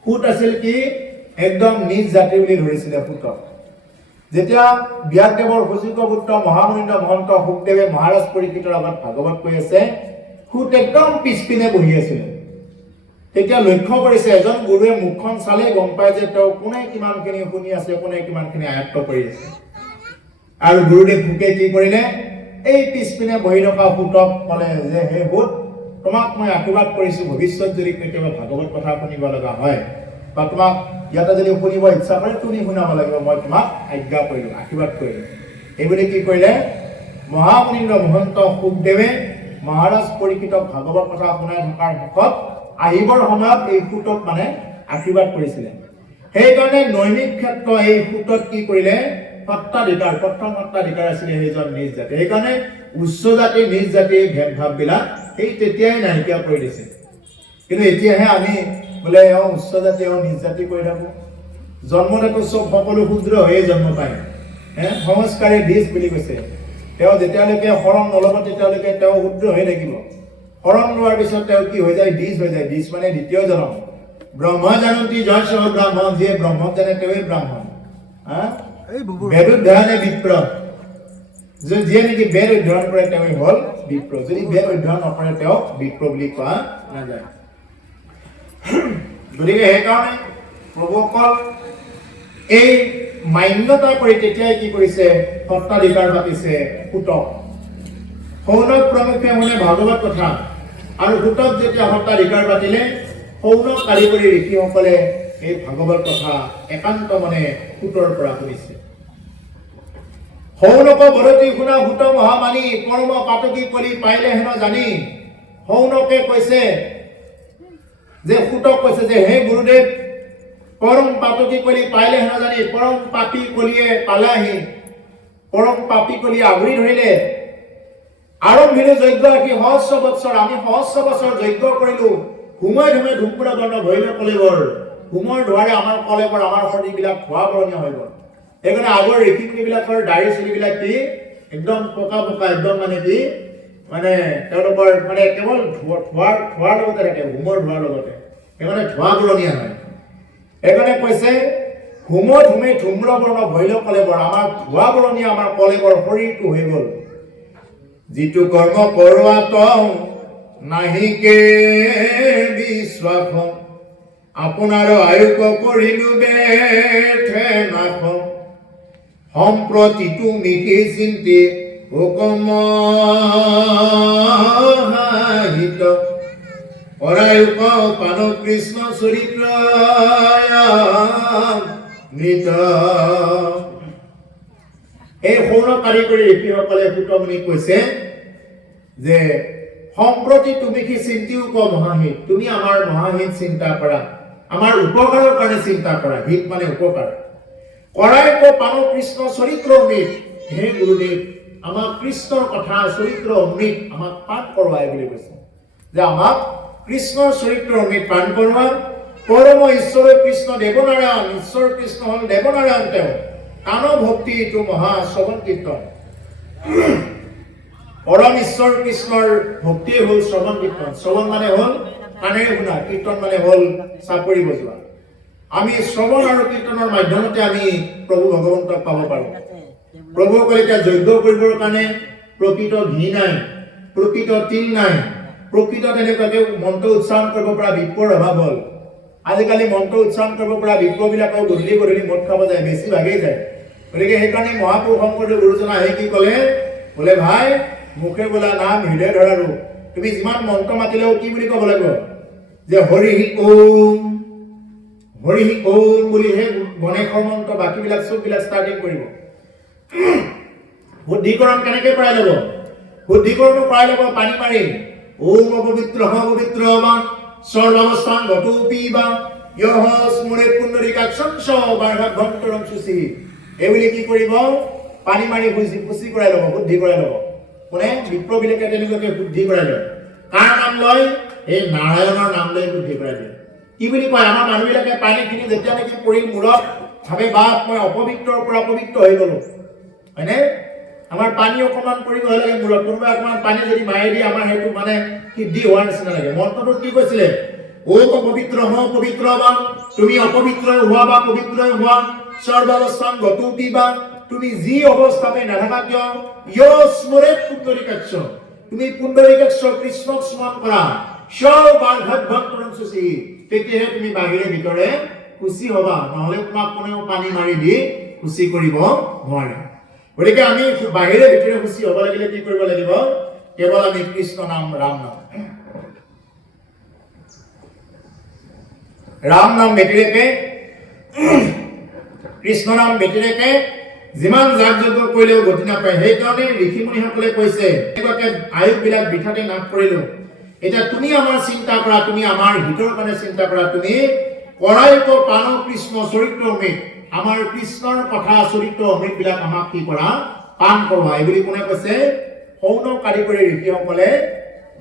সূত আছিল কি একদম নিজ জাতি বুলি ধৰিছিলে সূতক যেতিয়া ব্যাসদেৱৰ সুযোগ্য পুত্ৰ মহামুনীন্দ্ৰ মহন্ত শুকদেৱে মহাৰাজ পৰীক্ষিতৰ আগত ভাগৱত কৈ আছে সূত একদম পিছপিনে বহি আছিলে তেতিয়া লক্ষ্য কৰিছে এজন গুৰুৱে মুখখন চালে গম পায় যে তেওঁ কোনে কিমানখিনি শুনি আছে কোনে কিমানখিনি আয়ত্ত কৰি আছে আৰু গুৰুদেৱ ভুকে কি কৰিলে এই পিছপিনে বহি থকা সূতক ক'লে যে হে সূত তোমাক মই আশীৰ্বাদ কৰিছো ভৱিষ্যত যদি কেতিয়াবা ভাগৱত কথা শুনিব লগা হয় বা তোমাক ইয়াতে যদি শুনিব ইচ্ছা কৰে তুমি শুনাব লাগিব মই তোমাক আজ্ঞা কৰিলো আশীৰ্বাদ কৰিলো এইবুলি কি কৰিলে মহামুনীন্দ্ৰ মহন্ত শুকদেৱে মহাৰাজ পৰীক্ষিতক ভাগৱত কথা শুনাই থকাৰ শেষত আহিবৰ সময়ত এই সূতক মানে আশীৰ্বাদ কৰিছিলে সেইকাৰণে নৈমিক ক্ষেত্ৰ এই সূতক কি কৰিলে সত্ৰাধিকাৰ প্ৰথম সত্ৰাধিকাৰ আছিলে সেইজন নিজ জাতি সেইকাৰণে উচ্চ জাতি নিজ জাতি ভেদভাৱবিলাক সেই তেতিয়াই নাইকিয়া কৰি দিছে কিন্তু এতিয়াহে আমি বোলে উচ্চ জাতি নিজ জাতি কৰি থাকো জন্মতেতো চব সকলো শুদ্ৰ হৈয়ে জন্ম পায় সংস্কাৰী দিশ বুলি কৈছে তেওঁ যেতিয়ালৈকে শৰণ নল'ব তেতিয়ালৈকে তেওঁ শুদ্ৰ হৈ থাকিব শৰণ লোৱাৰ পিছত তেওঁ কি হৈ যায় দিশ হৈ যায় দিশ মানে দ্বিতীয় জন্ম ব্ৰহ্ম জানন্তি যশ ব্ৰাহ্মণ যিয়ে ব্ৰহ্মক জানে তেওঁই ব্ৰাহ্মণ বেদ অধ্যয়নে বিপ্ৰ যিয়ে নেকি বেদ অধ্যয়ন কৰে তেওঁই হ'ল বিপ্ৰ যদি বেদ অধ্যয়ন নকৰে তেওঁক বিপ্ৰ বুলি কোৱা নাযায় গতিকে সেইকাৰণে প্ৰভুসকল এই মান্যতা কৰি তেতিয়াই কি কৰিছে সত্ৰাধিকাৰ পাতিছে সূতক সৌনক প্ৰমুখে শুনে ভাগৱত কথা আৰু সূতক যেতিয়া সত্ৰাধিকাৰ পাতিলে সৌনক কাৰিকৰী ঋষিসকলে এই ভাগৱত কথা একান্ত মনে সূতৰ পৰা শুনিছে সৌনক বৰতি শুনা সূত মহামানী পৰম পাতকী কৰি পাইলে হেন জানি সৌনকে কৈছে যে সূতক কৈছে যে হে গুৰুদেৱ পৰম পাতকী কৰি পাইলে হেন জানি পৰম পাপী কলিয়ে পালাহি পৰম পাপী কলিয়ে আগুৰি ধৰিলে আৰম্ভিলো যজ্ঞ আখি সহস্ৰ বৎসৰ আমি সহস্ৰ বছৰ যজ্ঞ কৰিলো হুমে ধুমে ধুমপুৰা বৰ্ণ ভৈল কলেবৰ হুমৰ ধোৱাৰে আমাৰ কলেবৰ আমাৰ শৰীৰবিলাক ধোৱা বৰণীয় হৈ গ'ল সেইকাৰণে আগৰ ঋষিমুনিবিলাকৰ দাঢ়ি চুলিবিলাক কি একদম পকা পকা একদম মানে কি মানে তেওঁলোকৰ মানে কেৱল ধোৱাৰ লগতে থাকে হুমৰ ধোৱাৰ লগতে সেইকাৰণে ধোৱা বৰণীয়া হয় সেইকাৰণে কৈছে হুম ধুমে ধুম্ৰ বৰ্ণ ভৈল কলেবৰ আমাৰ ধোৱা বৰণীয়া আমাৰ কলেবৰ শৰীৰটো হৈ গ'ল যিটো কৰ্ম কৰোৱাত নাহিকে বিশ্বাস আপোনাৰ আয়ুস কৰিলো বেঠে নাশ সম্প্ৰতি তুমি কি চিন্তি হুকম হাহিত পৰায়ুক পান কৃষ্ণ চৰিত্ৰ মৃত এই সৌনক কাৰিকৰী ঋষিসকলে সূতমুনিক কৈছে যে সম্প্ৰতি তুমি কি চিন্তিও ক মহাহিত তুমি আমাৰ মহাহিত চিন্তা কৰা আমাৰ উপকাৰৰ কাৰণে চিন্তা কৰা হিত মানে উপকাৰ কৰায়ুক পান কৃষ্ণ চৰিত্ৰ অমৃত হে গুৰুদেৱ আমাক কৃষ্ণৰ কথা চৰিত্ৰ অমৃত আমাক পাঠ কৰোৱাই বুলি কৈছে যে আমাক কৃষ্ণৰ চৰিত্ৰ অমৃত পাঠ কৰোৱা পৰম ঈশ্বৰ কৃষ্ণ দেৱনাৰায়ণ ঈশ্বৰ কৃষ্ণ হ'ল দেৱনাৰায়ণ তেওঁ কান ভক্তি এইটো মহা শ্ৰৱণ কীৰ্তন পৰম ঈশ্বৰ কৃষ্ণৰ ভক্তিয়ে হ'ল শ্ৰৱণ কীৰ্তন শ্ৰৱণ মানে হ'ল কাণেৰে শুনা কীৰ্তন মানে হ'ল চাপৰি বজোৱা আমি শ্ৰৱণ আৰু কীৰ্তনৰ মাধ্যমতে আমি প্ৰভু ভগৱন্তক পাব পাৰোঁ প্ৰভুসকলে এতিয়া যজ্ঞ কৰিবৰ কাৰণে প্ৰকৃত ঘি নাই, প্ৰকৃত তিল নাই, প্ৰকৃত তেনেকুৱাকে মন্ত্ৰ উচ্চাৰণ কৰিব পৰা বিপ্ৰৰ অভাৱ হ'ল। আজিকালি মন্ত্ৰ উচ্চাৰণ কৰিব পৰা বিপ্ৰবিলাকৰ গধূলি গধূলি মদ খাব যায়, বেছি ভাগেই যায়। গতিকে সেইকাৰণে মহাপুৰুষ শংকৰদেৱ গুৰুজনা আহি কি ক'লে, বোলে ভাই মুখে বোলা নাম হৃদয় ধৰা ৰূপ। তুমি যিমান মন্ত্ৰ মাতিলেও কি বুলি ক'ব লাগিব, যে হৰি ওম বুলিহে গণেশৰ মন্ত্ৰ বাকীবিলাক চববিলাক ষ্টাৰ্টিং কৰিব। শুদ্ধিকৰণ কেনেকে কৰাই ল'ব? শুদ্ধিকৰণো কৰাই ল'ব পানী মাৰি। ওম অপবিত্ৰ সৰ্বাৱস্থান গতো পিবা ইহ স্মৰে পুণ্ডৰীকাক্ষং বাৰ্হাভ্যন্তৰং শুচি। এইবুলি কি কৰিব? পানী মাৰি শুচি কৰাই ল'ব, শুদ্ধি কৰাই ল'ব। কোনে? বিপ্ৰবিলাকে তেনেকুৱাকে শুদ্ধি কৰাই লয়। কাৰ নাম লয়? এই নাৰায়ণৰ নাম লৈ শুদ্ধি কৰাই লয়। কি বুলি কয়? আমাৰ মানুহবিলাকে পানীখিনি যেতিয়া নেকি পৰিল মূৰত, ভাবে বাপ মই অপবিত্ৰৰ পৰা পবিত্ৰ হৈ গ'লো, হয়নে? আমাৰ পানী অকণমান পৰিব লাগে মূৰত, কোনোবাই অকণমান পানী যদি মাৰি দিয়ে আমাৰ সেইটো মানে সিদ্ধি হোৱাৰ নিচিনা লাগে। মন্ত্ৰটোত কি কৈছিলে? ওম অপবিত্ৰ পবিত্ৰ বা, তুমি অপবিত্ৰ হোৱা বা পবিত্ৰ হোৱা, সৰ্বাৱস্থান গতো পিবা, তুমি যি অৱস্থাতে নাথাকা কিয়, ইয় স্মৰে পুণ্ডৰীকাক্ষ, তুমি পুণ্ডৰীকাক্ষ কৃষ্ণক স্মৰণ কৰা, বাৰ্হাভ্যন্তৰং শুচি, তেতিয়াহে তুমি বাহিৰে ভিতৰে শুচি হবা, নহ'লে তোমাক কোনেও পানী মাৰি দি শুচি কৰিব নোৱাৰে। গতিকে আমি বাহিৰে ভিতৰে শুচি হ'ব লাগিলে কি কৰিব লাগিব? কেৱল আমি কৃষ্ণ নাম ৰাম নাম ব্যতিৰেকে, কৃষ্ণ নাম ব্যতিৰেকে যিমান যাগ যজ্ঞ কৰিলেও গতি নাপায়। সেইকাৰণে ঋষিমুনিসকলে কৈছে এনেকুৱাকে আয়ুসবিলাক বৃথাতে নাশ কৰিলো। এতিয়া তুমি আমাৰ চিন্তা কৰা, তুমি আমাৰ হিতৰ কাৰণে চিন্তা কৰা, তুমি কৰাইক পান কৃষ্ণ চৰিত্ৰ অমৃত, আমাৰ কৃষ্ণৰ কথা চৰিত্ৰ অমৃতবিলাক আমাক কি কৰা? পান কৰোৱা। এইবুলি কোনে কৈছে? সৌন কাৰিকৰী ঋষিসকলে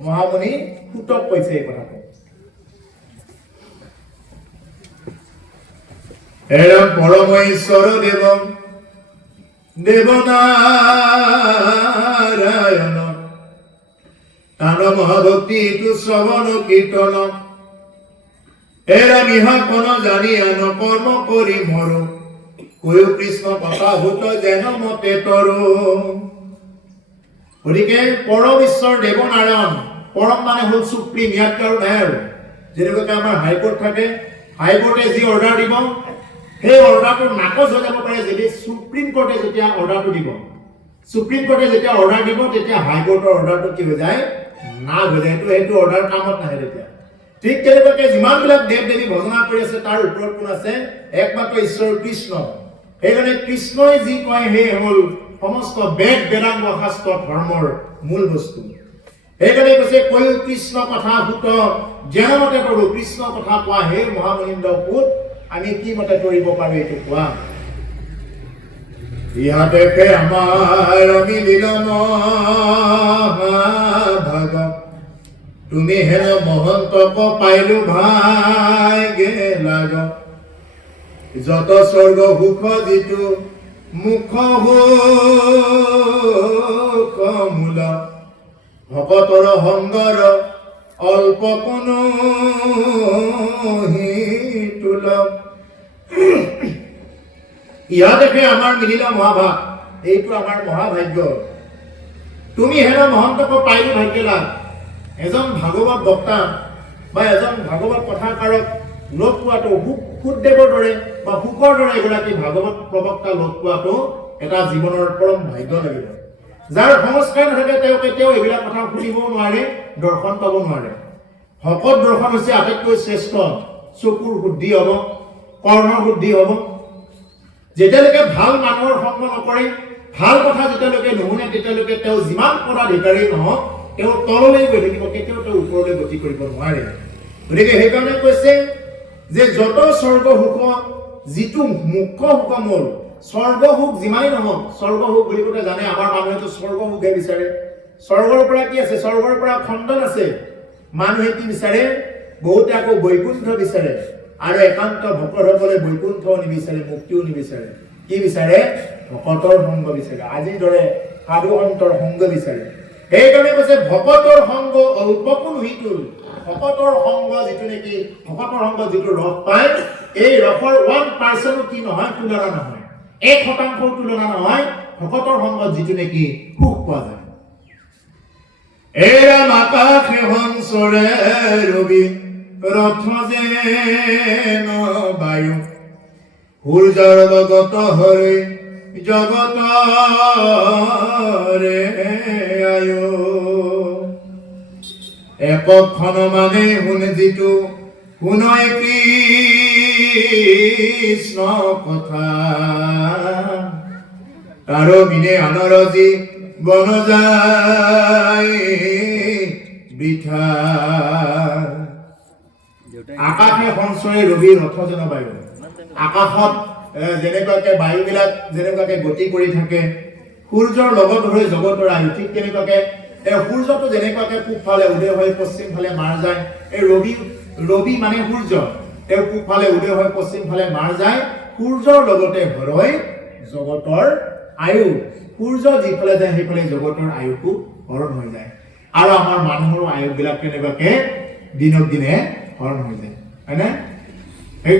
মহামুনি সুতক কৈছে এই কথাটো। এৰম পৰমেশ্বৰ দেৱনাৰায়ণ তান মহাভক্তি তু শ্ৰৱণ কীৰ্তন, এৰম ইহা কোন জানি আন কৰ্ম কৰি মৰো, কৈও কৃষ্ণ কথা ভূত যেন মতে তৰো। গতিকে পৰম ঈশ্বৰ দেৱনাৰায়ণ, পৰম মানে হ'ল সুপ্ৰিম, ইয়াত আৰু নাই আৰু। যেনেকুৱাকে আমাৰ হাইকোৰ্ট থাকে, হাইকোৰ্টে যি অৰ্ডাৰ দিব সেই অৰ্ডাৰটো নাকচ হৈ যাব পাৰে যদি সুপ্ৰিম কোৰ্টে যেতিয়া অৰ্ডাৰটো দিব। সুপ্ৰিম কোৰ্টে যেতিয়া অৰ্ডাৰ দিব তেতিয়া হাইকোৰ্টৰ অৰ্ডাৰটো কি হৈ যায়? না হৈ যায়। সেইটো অৰ্ডাৰ কামত নাহে তেতিয়া। ঠিক তেনেকুৱাকে যিমানবিলাক দেৱ দেৱী ভজনা কৰি আছে তাৰ ওপৰত কোন আছে? একমাত্ৰ ঈশ্বৰ কৃষ্ণ। সেইকাৰণে কৃষ্ণই যি কয় সেই হ'ল সমস্ত বেদ বেদাংগ শাস্ত্ৰ ধৰ্মৰ মূল বস্তু। সেইকাৰণে কৈছে কৈও কৃষ্ণ কথা ভূত যেন মতে তৰো, কৃষ্ণ কথা কোৱা হে মহামনিন্দ পুত, আমি কি মতে কৰিব পাৰো এইটো কোৱা। ইয়াতে আমাৰ মিলিল মহাভাগ, তুমি হেন মহন্তক পাইলো ভাগ্যে লাগ, যত স্বৰ্গ সুখ যিটো মুখ মূল, ভকতৰ সংগৰ অল্প কোনো তুল। ইহা দেখে আমাৰ মিলিলা মহাভাগ, এইটো আমাৰ মহাভাগ্য। তুমি হেন মহন্তক পাইলো ভাগ্য লাভ। এজন ভাগৱত বক্তা বা এজন ভাগৱত কথাকাৰক লগ পোৱাটো, সুখদেৱৰ দৰে বা সুখৰ দৰে এগৰাকী ভাগৱত প্ৰবক্তা লগ পোৱাটো এটা জীৱনৰ পৰম ভাগ্য লাগিব। যাৰ সংস্কাৰ নাথাকে তেওঁ কেতিয়াও এইবিলাক কথা শুনিবও নোৱাৰে, দৰ্শন পাব নোৱাৰে। ভকত দৰ্শন হৈছে আটাইতকৈ শ্ৰেষ্ঠ। চকুৰ শুদ্ধি হ'ব, কৰ্ণৰ শুদ্ধি হ'ব। যেতিয়ালৈকে ভাল মানুহৰ সংগ নকৰে, ভাল কথা যেতিয়ালৈকে নুশুনে, তেতিয়ালৈকে তেওঁ যিমান পদাধিকাৰী নহওক তেওঁ তললৈ গৈ থাকিব, কেতিয়াও তেওঁ ওপৰলৈ গতি কৰিব নোৱাৰে। গতিকে সেইকাৰণে কৈছে যে যত স্বৰ্গ সুখ, যিটো মুখ্য সুখ মূল, স্বৰ্গ সুখ যিমানেই নহওক, স্বৰ্গ সুখ বুলি ক'লে জানে আমাৰ মানুহেতো স্বৰ্গ সুখে বিচাৰে। স্বৰ্গৰ পৰা কি আছে? স্বৰ্গৰ পৰা খণ্ডন আছে। মানুহে কি বিচাৰে? বহুতে আকৌ বৈকুণ্ঠ বিচাৰে, আৰু একান্ত ভকতসকলে বৈকুণ্ঠও নিবিচাৰে, মুক্তিও নিবিচাৰে। কি বিচাৰে? ভকতৰ সংগ বিচাৰে, আজিৰ দৰে সাধু সন্তৰ সংগ বিচাৰে। সেইকাৰণে কৈছে ভকতৰ সংগ অল্পকো নুহিতুল। ভকতৰ সংগ যিটো নেকি, ভকতৰ সংগ যিটো ৰস পায়, এই ৰসৰ 1% কি নহয়? তুলনা নহয়। 1% তুলনা নহয় ভকতৰ সংগত যিটো নেকি সুখ পোৱা যায়। এৰাম আকাশে হংসৰে ৰবি ৰথ যেন বায়ু সূৰ্যৰ লগত হৰে জগতৰে আয়ো। একক্ষণ মানে শুন যিটো শুনয় কৃষ্ণ কথা তাৰ বিনে আনৰজি বন যায় বৃথা। আকাশে সঞ্চয় ৰবি ৰথ যেন বায়ু। আকাশত যেনেকুৱাকে বায়ুবিলাক যেনেকুৱাকে গতি কৰি থাকে সূৰ্যৰ লগত হৈ জগতৰ আয়ু, ঠিক তেনেকুৱাকে সূৰ্যটো যেনেকুৱাকে পূবফালে উদয় হৈ পশ্চিম ফালে মাৰ যায়, এই ৰবি মানে সূৰ্য, তেওঁ পূবফালে উদয় হৈ পশ্চিম ফালে মাৰ যায়, সূৰ্যৰ লগতে হৰয় জগতৰ আয়ু। সূৰ্য যিফালে যায় সেইফালে জগতৰ আয়ুটো হৰণ হৈ যায়। আৰু আমাৰ মানুহৰ আয়ুবিলাক কেনেকুৱাকে দিনক দিনে হৰণ হৈ যায়, হয়নে?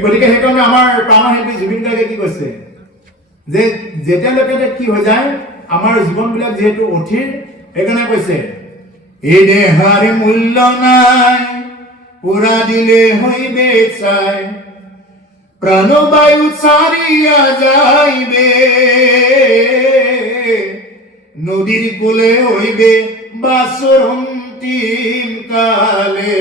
গতিকে সেইকাৰণে আমাৰ প্ৰাণশিল্পী জুবিন গাৰ্গে কি কৈছে যে যেতিয়ালৈকে কি হৈ যায় আমাৰ জীৱনবিলাক যিহেতু অথিৰ, সেইকাৰণে কৈছে এই দেহাৰ মূল্য নাই পুৰা দিলে হইবে চাই প্রাণবায়ু ছাড়িয়া যাইবে নদীর কোলে হইবে বাসর অন্তিম কালে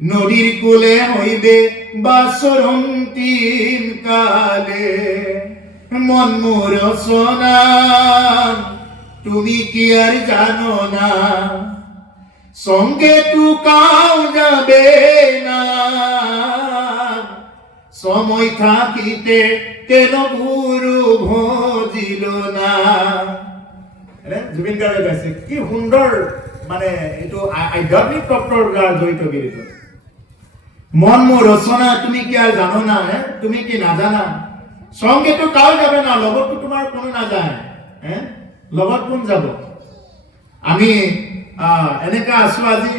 নদীর কোলে হইবে বাসর অন্তিম কালে মন মোর সোনা তুমি কি আর জানো না সঙ্গে টুকাও যাবে না সময় থাকিতে কেন গুরু ভজিল না। জুবিন গাৰ্গে গাইছে, কি সুন্দৰ মানে এইটো আধ্যাত্মিক তত্ত্বৰ জড়িত গীত। মন মোৰ ৰচনা তুমি কি আর জানো না, তুমি কি নাজানা সঙ্গে তো কাও যাবে না, লগতটো তোমাৰ কোনো নাযায়, লগত কোন যাব? আমি এনেকা আছো আজি,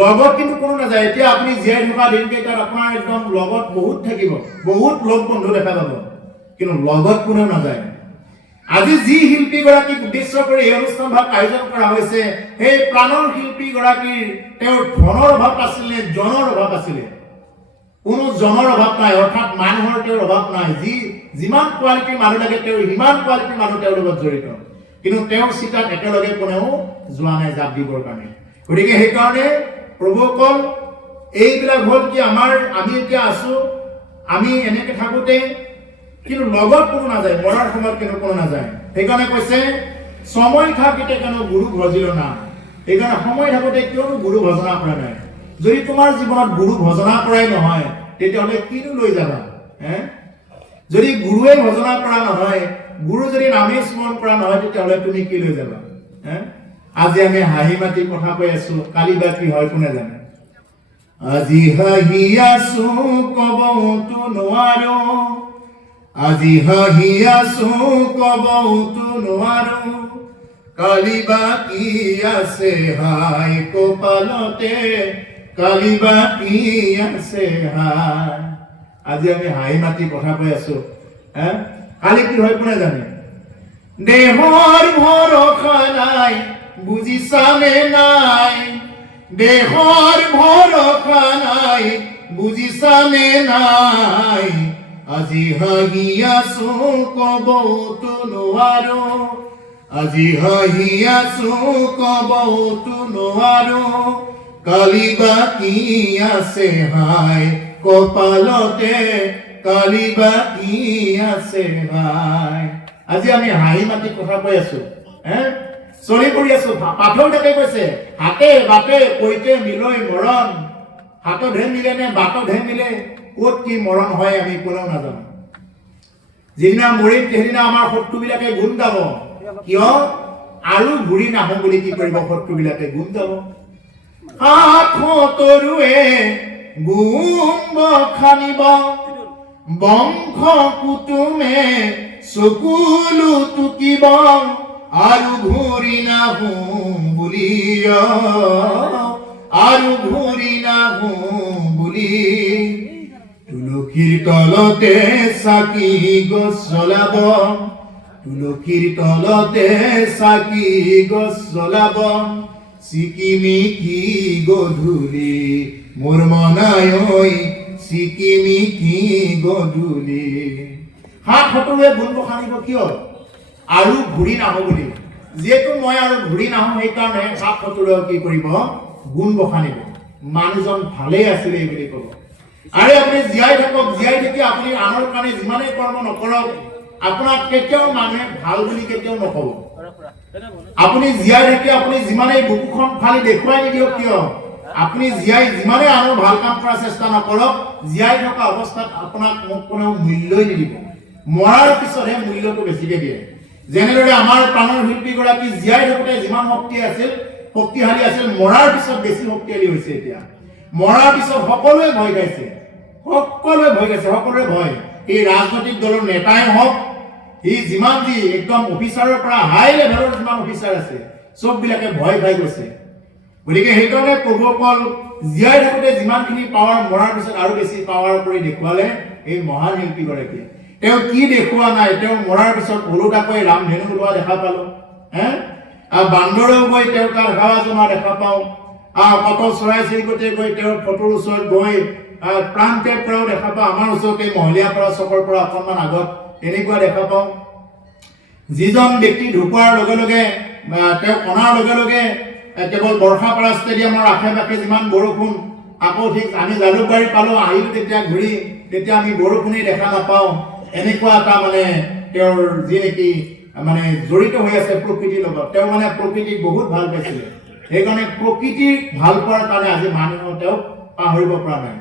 লগত কিন্তু কোনো নাযায়। এতিয়া আপুনি জীয়াই থকা দিনকেইটাত আপোনাৰ একদম লগত বহুত থাকিব, বহুত লগ বন্ধু দেখা যাব, কিন্তু লগত কোনেও নাযায়। আজি যি শিল্পী গৰাকীক উদ্দেশ্য কৰি এই অনুষ্ঠান ভাগ আয়োজন কৰা হৈছে, সেই প্ৰাণৰ শিল্পী গৰাকীৰ তেওঁৰ ধনৰ অভাৱ আছিলে, জনৰ অভাৱ আছিলে, কোনো জনৰ অভাৱ নাই, অৰ্থাৎ মানুহৰ তেওঁৰ অভাৱ নাই। যিমান কোৱালিটিৰ মানুহ লাগে তেওঁ সিমান কোৱালিটিৰ মানুহ তেওঁৰ লগত জড়িত, কিন্তু তেওঁৰ চিতাত একেলগে কোনেও যোৱা নাই জাপ দিবৰ কাৰণে। গতিকে সেইকাৰণে প্ৰভুসকল এইবিলাক হ'ল কি আমি এতিয়া আছো, আমি এনেকে থাকোতে কিন্তু লগত কোনো নাযায়, মৰাৰ সময়ত কিন্তু কোনো নাযায়। সেইকাৰণে কৈছে সময় থাকোতে কেন গুৰু ভজিল না। সেইকাৰণে সময় থাকোতে কিয়নো গুৰু ভজনা কৰা নাই। যদি তোমাৰ জীৱনত গুৰু ভজনা কৰাই নহয় তেতিয়াহ'লে কিনো লৈ যাবা? যদি গুৰুৱে ভজনা কৰা নহয়, গুৰু যদি নামে স্মৰণ কৰা নহয়, তেতিয়াহ'লে তুমি কি লৈ যাবা? আজি আমি হাঁহি মাতি কথা কৈ আছো, কালি বা কি হয় কোনে জানে। আজি হাঁহি আছো কবতো নোৱাৰো, আজি হাঁহি আছো কবতো নোৱাৰো, কালি বা কি আছে হাই কপালতে, কালি বা কি আছে হাই। আজি আমি হাঁহি মাতি কথা কৈ আছো, কালি কি হয় কোনে জানে। দেহৰ ভৰসা নাই বুজিছানে নাই, দেহৰ ভৰসা নাই বুজিছানে নাই, আজি হাঁহি আছো কবতো নোৱাৰো, আজি হাঁহি আছো কবতো নোৱাৰো, কালি বা কি আছে হাই কপালতে, কালি বা কি আছে হাই। আজি আমি হাঁহি মাতি কথা কৈ আছো, চলি কৰি আছো। পাঠৰ তাকে কৈছে হাতে বাটে কৈতে মিলয় মৰণ, হাততহে মিলে নে বাটতহে মিলে, ক'ত কি মৰণ হয় আমি কোনেও নাজানো। যিদিনা মৰিম সেইদিনা আমাৰ শত্ৰুবিলাকে গুণ গাব, কিয় আৰু ঘূৰি নাহো বুলি কি কৰিব শত্ৰুবিলাকে গুণ গাব। তৰুৱে গুণ খানিব, বংশ কুটুমে চকুলো টুকিব, আৰু ঘূৰি নাহো বুলিয়, আৰু ঘূৰি নাহো বুলি, তুলসীৰ তলতে চাকি গছ জ্বলাব, তুলসীৰ তলতে চাকি গছ জ্বলাব চিকিমিকি গধূলি মোৰ মনাই ঐ চিকিমিকি গধূলি। সাত সতৰুৱে গুণ বখানিব কিয়? আৰু ঘূৰি নাহো বুলি। যিহেতু মই আৰু ঘূৰি নাহো সেইকাৰণে সাত সতৰুৱে কি কৰিব? গুণ বখানিব। মানুহজন ভালেই আছিলে বুলি ক'ব। আৰু আপুনি জীয়াই থাকক, জীয়াই থাকি আপুনি আনৰ কাৰণে যিমানেই কৰ্ম নকৰক আপোনাক কেতিয়াও মানুহে ভাল বুলি কেতিয়াও নকব। আপুনি জীয়াই থাকি আপুনি যিমানেই বুকুখন ফালি দেখুৱাই নিদিয়ক কিয়, আপুনি জীয়াই যিমানেই আনৰ ভাল কাম কৰাৰ চেষ্টা নকৰক, জীয়াই থকা অৱস্থাত আপোনাক কোনেও মূল্যই নিদিব। মৰাৰ পিছতহে মূল্যটো বেছিকে দিয়ে। যেনেদৰে আমাৰ প্ৰাণৰ শিল্পীগৰাকী জীয়াই থাকোঁতে যিমান শক্তি আছিল, শক্তিশালী আছিল, মৰাৰ পিছত বেছি শক্তিশালী হৈছে। এতিয়া মৰাৰ পিছত সকলোৱে ভয় খাইছে, সকলোৱে ভয় খাইছে, সকলোৰে ভয়। এই ৰাজনৈতিক দলৰ নেতাই হওক, ই যিমান যি একদম অফিচাৰৰ পৰা হাই লেভেলৰ যিমান অফিচাৰ আছে চববিলাকে ভয় খাই গৈছে। গতিকে সেইকাৰণে প্ৰভুসকল জীয়াই থাকোঁতে যিমানখিনি পাৱাৰ মৰাৰ পিছত আৰু বেছি পাৱাৰ কৰি দেখুৱালে এই মহান শিল্পীগৰাকীয়ে। তেওঁ কি দেখুওৱা নাই, তেওঁ মৰাৰ পিছত ওলোটাকৈ ৰামধেনু ওলোৱা দেখা পালোঁ, বান্দৰেও গৈ তেওঁ তাৰ সেৱা জনোৱা দেখা পাওঁ, কত চৰাই চিৰিকটিয়ে গৈ তেওঁৰ ফটোৰ ওচৰত গৈ প্ৰাণ ত্যাগ কৰাও দেখা পাওঁ। আমাৰ ওচৰতে মহলীয়া পৰা চকৰ পৰা অকণমান আগত এনেকুৱা দেখা পাওঁ। যিজন ব্যক্তি ঢুকোৱাৰ লগে লগে তেওঁ অনাৰ লগে লগে কেৱল বৰ্ষাপাৰা ষ্টেডিয়ামৰ আশে পাশে যিমান বৰষুণ, আকৌ ঠিক আমি জালুকবাৰী পালোঁ, আহিলোঁ তেতিয়া ঘূৰি, তেতিয়া আমি বৰষুণেই দেখা নাপাওঁ। এনেকুৱা এটা মানে তেওঁৰ যি নেকি মানে জড়িত হৈ আছে প্ৰকৃতিৰ লগত। তেওঁ মানে প্ৰকৃতিক বহুত ভাল পাইছিলে। সেইকাৰণে প্ৰকৃতিক ভাল পোৱাৰ কাৰণে আজি মানুহে তেওঁক পাহৰিব পৰা নাই।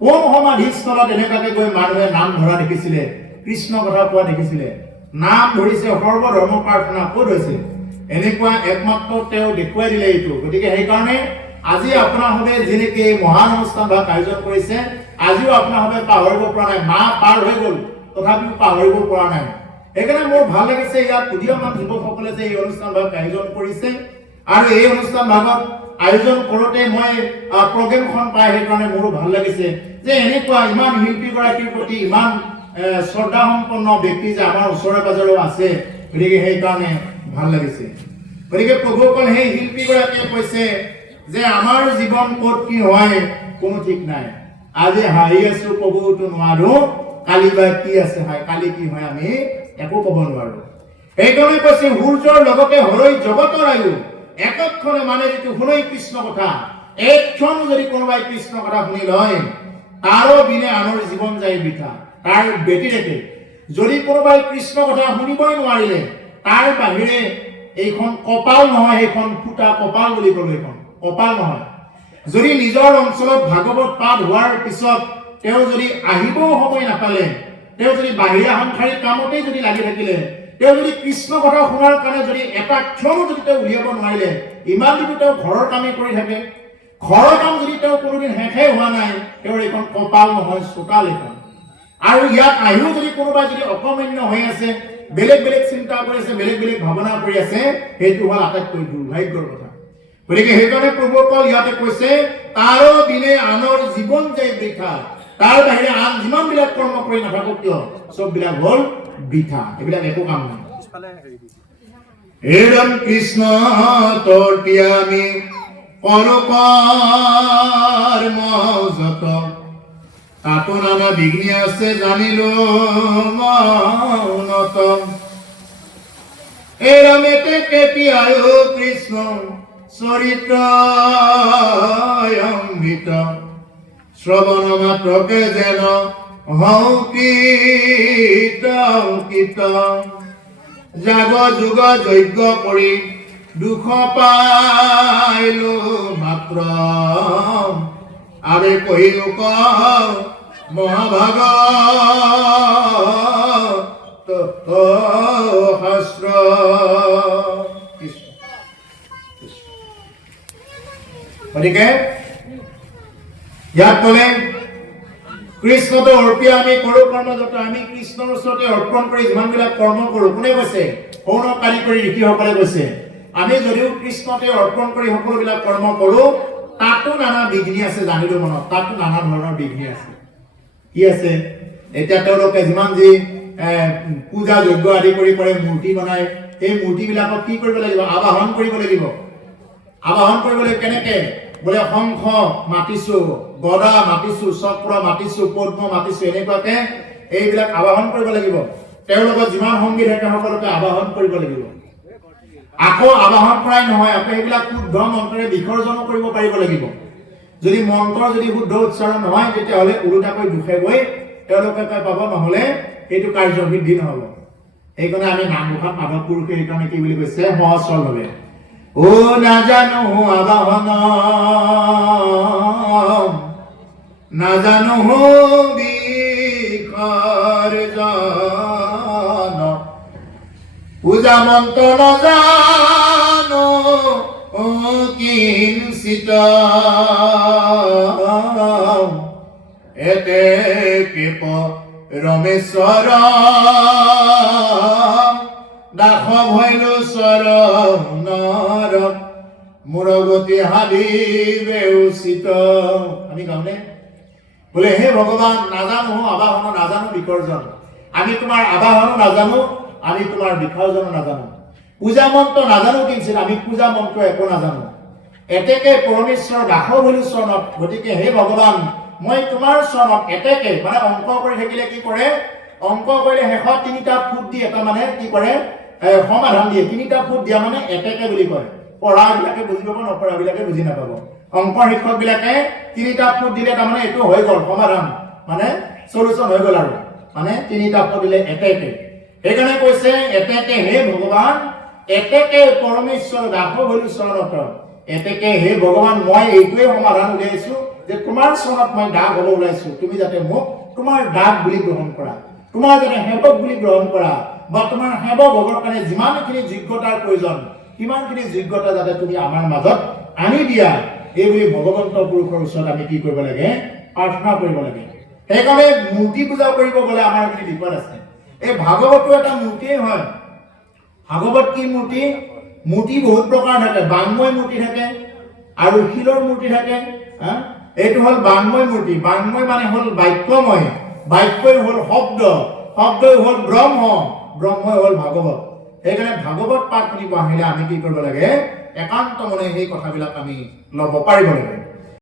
কোন সমাধিস্থলত এনেকুৱাকে গৈ মানুহে নাম ধৰা দেখিছিলে, কৃষ্ণ কথা কোৱা দেখিছিলে, নাম ধৰিছে, সৰ্বধৰ্ম প্ৰাৰ্থনা ক'ত হৈছে? এনেকুৱা একমাত্ৰ তেওঁ দেখুৱাই দিলে এইটো। গতিকে সেইকাৰণে আজি আপোনাৰভাৱে যেনেকে এই মহান অনুষ্ঠান ভাগ আয়োজন কৰিছে, আজিও আপোনাৰভাৱে পাহৰিব পৰা নাই। মাহ পাৰ হৈ গ'ল তথাপিও পাহৰিব পৰা নাই। সেইকাৰণে মোৰ ভাল লাগিছে ইয়াত উদীয়মান যুৱকসকলে যে এই অনুষ্ঠান ভাগ আয়োজন কৰিছে। আৰু এই অনুষ্ঠান ভাগত আয়োজন কৰোঁতে মই প্ৰগ্ৰেমখন পাই সেইকাৰণে মোৰো ভাল লাগিছে যে এনেকুৱা ইমান শিল্পীগৰাকীৰ প্ৰতি ইমান শ্ৰদ্ধা সম্পন্ন ব্যক্তি যে আমাৰ ওচৰে পাজৰেও আছে। গতিকে সেইকাৰণে ভাল লাগিছে। গতিকে প্ৰভুসকল সেই শিল্পীগৰাকীয়ে কৈছে যে আমাৰ জীৱন ক'ত কি হয় কোনো ঠিক নাই। আজি হাঁহি আছো ক'বতো নোৱাৰো, কালি বা কি আছে, কালি কি হয় আমি একো ক'ব নোৱাৰো। সেইকাৰণে কৈছে সূৰ্যৰ লগতে হৰৈ জগতৰ আয়ু একক্ষণে, মানে যিটো শুনৈ কৃষ্ণ কথা, একক্ষণ যদি কোনোবাই কৃষ্ণ কথা শুনি লয় তাৰো বিনে আনৰ জীৱন যায় বৃথা। তাৰ ব্যতিৰেকে যদি কোনোবাই কৃষ্ণ কথা শুনিবই নোৱাৰিলে তাৰ বাহিৰে এইখন কপাল নহয়, সেইখন ফুটা কপাল বুলি ক'লো, এইখন কপাল নহয়। যদি নিজৰ অঞ্চলত ভাগৱত পাঠ হোৱাৰ পিছত তেওঁ যদি আহিবও সময় নাপালে, তেওঁ যদি বাহিৰা সাংসাৰিক কামতেই যদি লাগি থাকিলে, তেওঁ যদি কৃষ্ণ কথা শুনাৰ কাৰণে যদি এটা ক্ষণো যদি তেওঁ উলিয়াব নোৱাৰিলে, ইমান যদি তেওঁ ঘৰৰ কামেই কৰি থাকে, ঘৰৰ কাম যদি তেওঁ কোনোদিন শেষেই হোৱা নাই, তেওঁৰ এইখন কপাল নহয়, চোতাল এইখন। আৰু ইয়াত আহিও যদি কোনোবাই যদি অকমান্য হৈ আছে, বেলেগ বেলেগ চিন্তা কৰি আছে, বেলেগ বেলেগ ভাৱনা কৰি আছে, সেইটো হ'ল আটাইতকৈ দুৰ্ভাগ্যৰ কথা। গতিকে সেইকাৰণে প্ৰভুসকল ইয়াতে কৈছে তাৰো বিনে আনৰ জীৱন যায় বৃথা। তাৰ বাহিৰে আন যিমানবিলাক কৰ্ম কৰি নাথাকক কিয় চববিলাক হ'ল বৃথা, এইবিলাক একো কাম নাই। এৰম কৃষ্ণ তোৰ পিয়ামি কৰ্ম যত, তাতো নানা বিঘ্নি আছে জানিলো মনত। এৰমেতে কেতি আয়ু কৃষ্ণ চৰিত্ৰ অমৃত, শ্ৰৱণ মাত্ৰকে যেন হওঁ কৃত। জাগ যুগ যজ্ঞ কৰি দুখ পাইলো মাত্ৰ, আৰে কহিলো ক মহাভাগত শাস্ত্ৰ। গতিকে ইয়াত ক'লে কৃষ্ণতে অৰ্পি আমি কৰো কৰ্ম যত, আমি কৃষ্ণৰ ওচৰতে অৰ্পণ কৰি যিমানবিলাক কৰ্ম কৰো। কোনে কৈছে? সৌন কাৰিকৰী ঋষিসকলে কৈছে আমি যদিও কৃষ্ণতে অৰ্পণ কৰি সকলোবিলাক কৰ্ম কৰো, তাতো নানা বিঘ্নি আছে জানিলো মনত, তাতো নানা ধৰণৰ বিঘ্নি আছে। কি আছে? এতিয়া তেওঁলোকে যিমান যি পূজা যজ্ঞ আদি কৰি কৰে মূৰ্তি বনাই এই মূৰ্তিবিলাকক কি কৰিব লাগিব আবাহন কৰিব লাগিব আবাহন কৰিবলৈ কেনেকে বোলে শংখ মাতিছো গদা মাতিছো চক্ৰ মাতিছো পদ্ম মাতিছো এনেকুৱাকে এইবিলাক আবাহন কৰিব লাগিব তেওঁলোকৰ যিমান সংগী থাকে সকলোকে আবাহন কৰিব লাগিব আকৌ আবাহন কৰাই নহয় আকৌ এইবিলাক শুদ্ধ মন্ত্ৰৰে বিসৰ্জন কৰিব পাৰিব লাগিব যদি মন্ত্ৰ যদি শুদ্ধ উচ্চাৰণ নহয় তেতিয়াহ'লে উলটাকৈ দুখে গৈ তেওঁলোকে পাব নহ'লে এইটো কাৰ্যসিদ্ধি নহ'ব এইকাৰণে আমি নামঘোষা মাধৱ পুৰুষে এইকাৰণে কি বুলি কৈছে সহস্ৰ ভাৱে ও নাজানো আবাহন নাজানো বিসৰ্জন পূজা মন্ত্ৰ নাজানো কিঞ্চিত এতে কৃপ ৰমেশ্বৰ দাস ভৈলো চৰণৰ মূৰগতি হাবিবে উচিত আমি গাওঁনে বোলে হে ভগৱান নাজানো আবাহন নাজানো বিসৰ্জন আমি তোমাৰ আবাহন নাজানো আমি তোমাৰ বিসৰ্জন নাজানো পূজা মন্ত্ৰ নাজানো কিঞ্চিত আমি পূজা মন্ত্ৰ একো নাজানো এতেকে পৰমেশ্বৰ দাস ভৈলো চৰণত গতিকে হে ভগৱান মই তোমাৰ চৰণত এতেকে মানে অংক কৰি থাকিলে কি কৰে অংক কৰিলে শেষত তিনিটা ফুট দি এটা মানে কি কৰে সমাধান দিয়ে তিনিটা ফুট দিয়া মানে এতেকে বুলি কয় পঢ়াবিলাকে বুজি পাব নপঢ়াবিলাকে বুজি নাপাব অংকৰ শিক্ষকবিলাকে তিনিটা ফুট দিলে তাৰমানে এইটো হৈ গ'ল সমাধান মানে সলিউশন হৈ গ'ল আৰু মানে তিনিটা ফুট দিলে এতেকে সেইকাৰণে কৈছে এতেকে হে ভগৱান এতেকে পৰমেশ্বৰ দাস ভৈলো চৰণত এতেকে হে ভগৱান মই এইটোৱে সমাধান উলিয়াইছো যে তোমাৰ চৰণত মই দাস হ'ব ওলাইছো তুমি যাতে মোক তোমাৰ দাস বুলি গ্ৰহণ কৰা তোমাৰ যাতে সেৱক বুলি গ্ৰহণ কৰা বা তোমাৰ সেৱক হ'বৰ কাৰণে যিমানখিনি যোগ্যতাৰ প্ৰয়োজন সিমানখিনি যোগ্যতা যাতে তুমি আমাৰ মাজত আনি দিয়া এই বুলি ভগৱন্ত পুৰুষৰ ওচৰত আমি কি কৰিব লাগে প্ৰাৰ্থনা কৰিব লাগে সেইকাৰণে মূৰ্তি পূজা কৰিব গ'লে আমাৰ এখিনি বিপদ আছে এই ভাগৱতো এটা মূৰ্তিয়ে হয় ভাগৱত কি মূৰ্তি মূৰ্তি বহুত প্ৰকাৰ থাকে বাংময় মূৰ্তি থাকে আৰু শিলৰ মূৰ্তি থাকে এইটো হ'ল বাংময় মূৰ্তি বাংময় মানে হ'ল বাক্যময় বাক্যই হ'ল শব্দ শব্দই হ'ল ব্ৰহ্ম ব্ৰহ্মই হ'ল ভাগৱত সেইকাৰণে ভাগৱত পাঠ শুনিব আহিলে আমি কি কৰিব লাগে একান্ত মনে সেই কথাবিলাক আমি ল'ব পাৰিব লাগে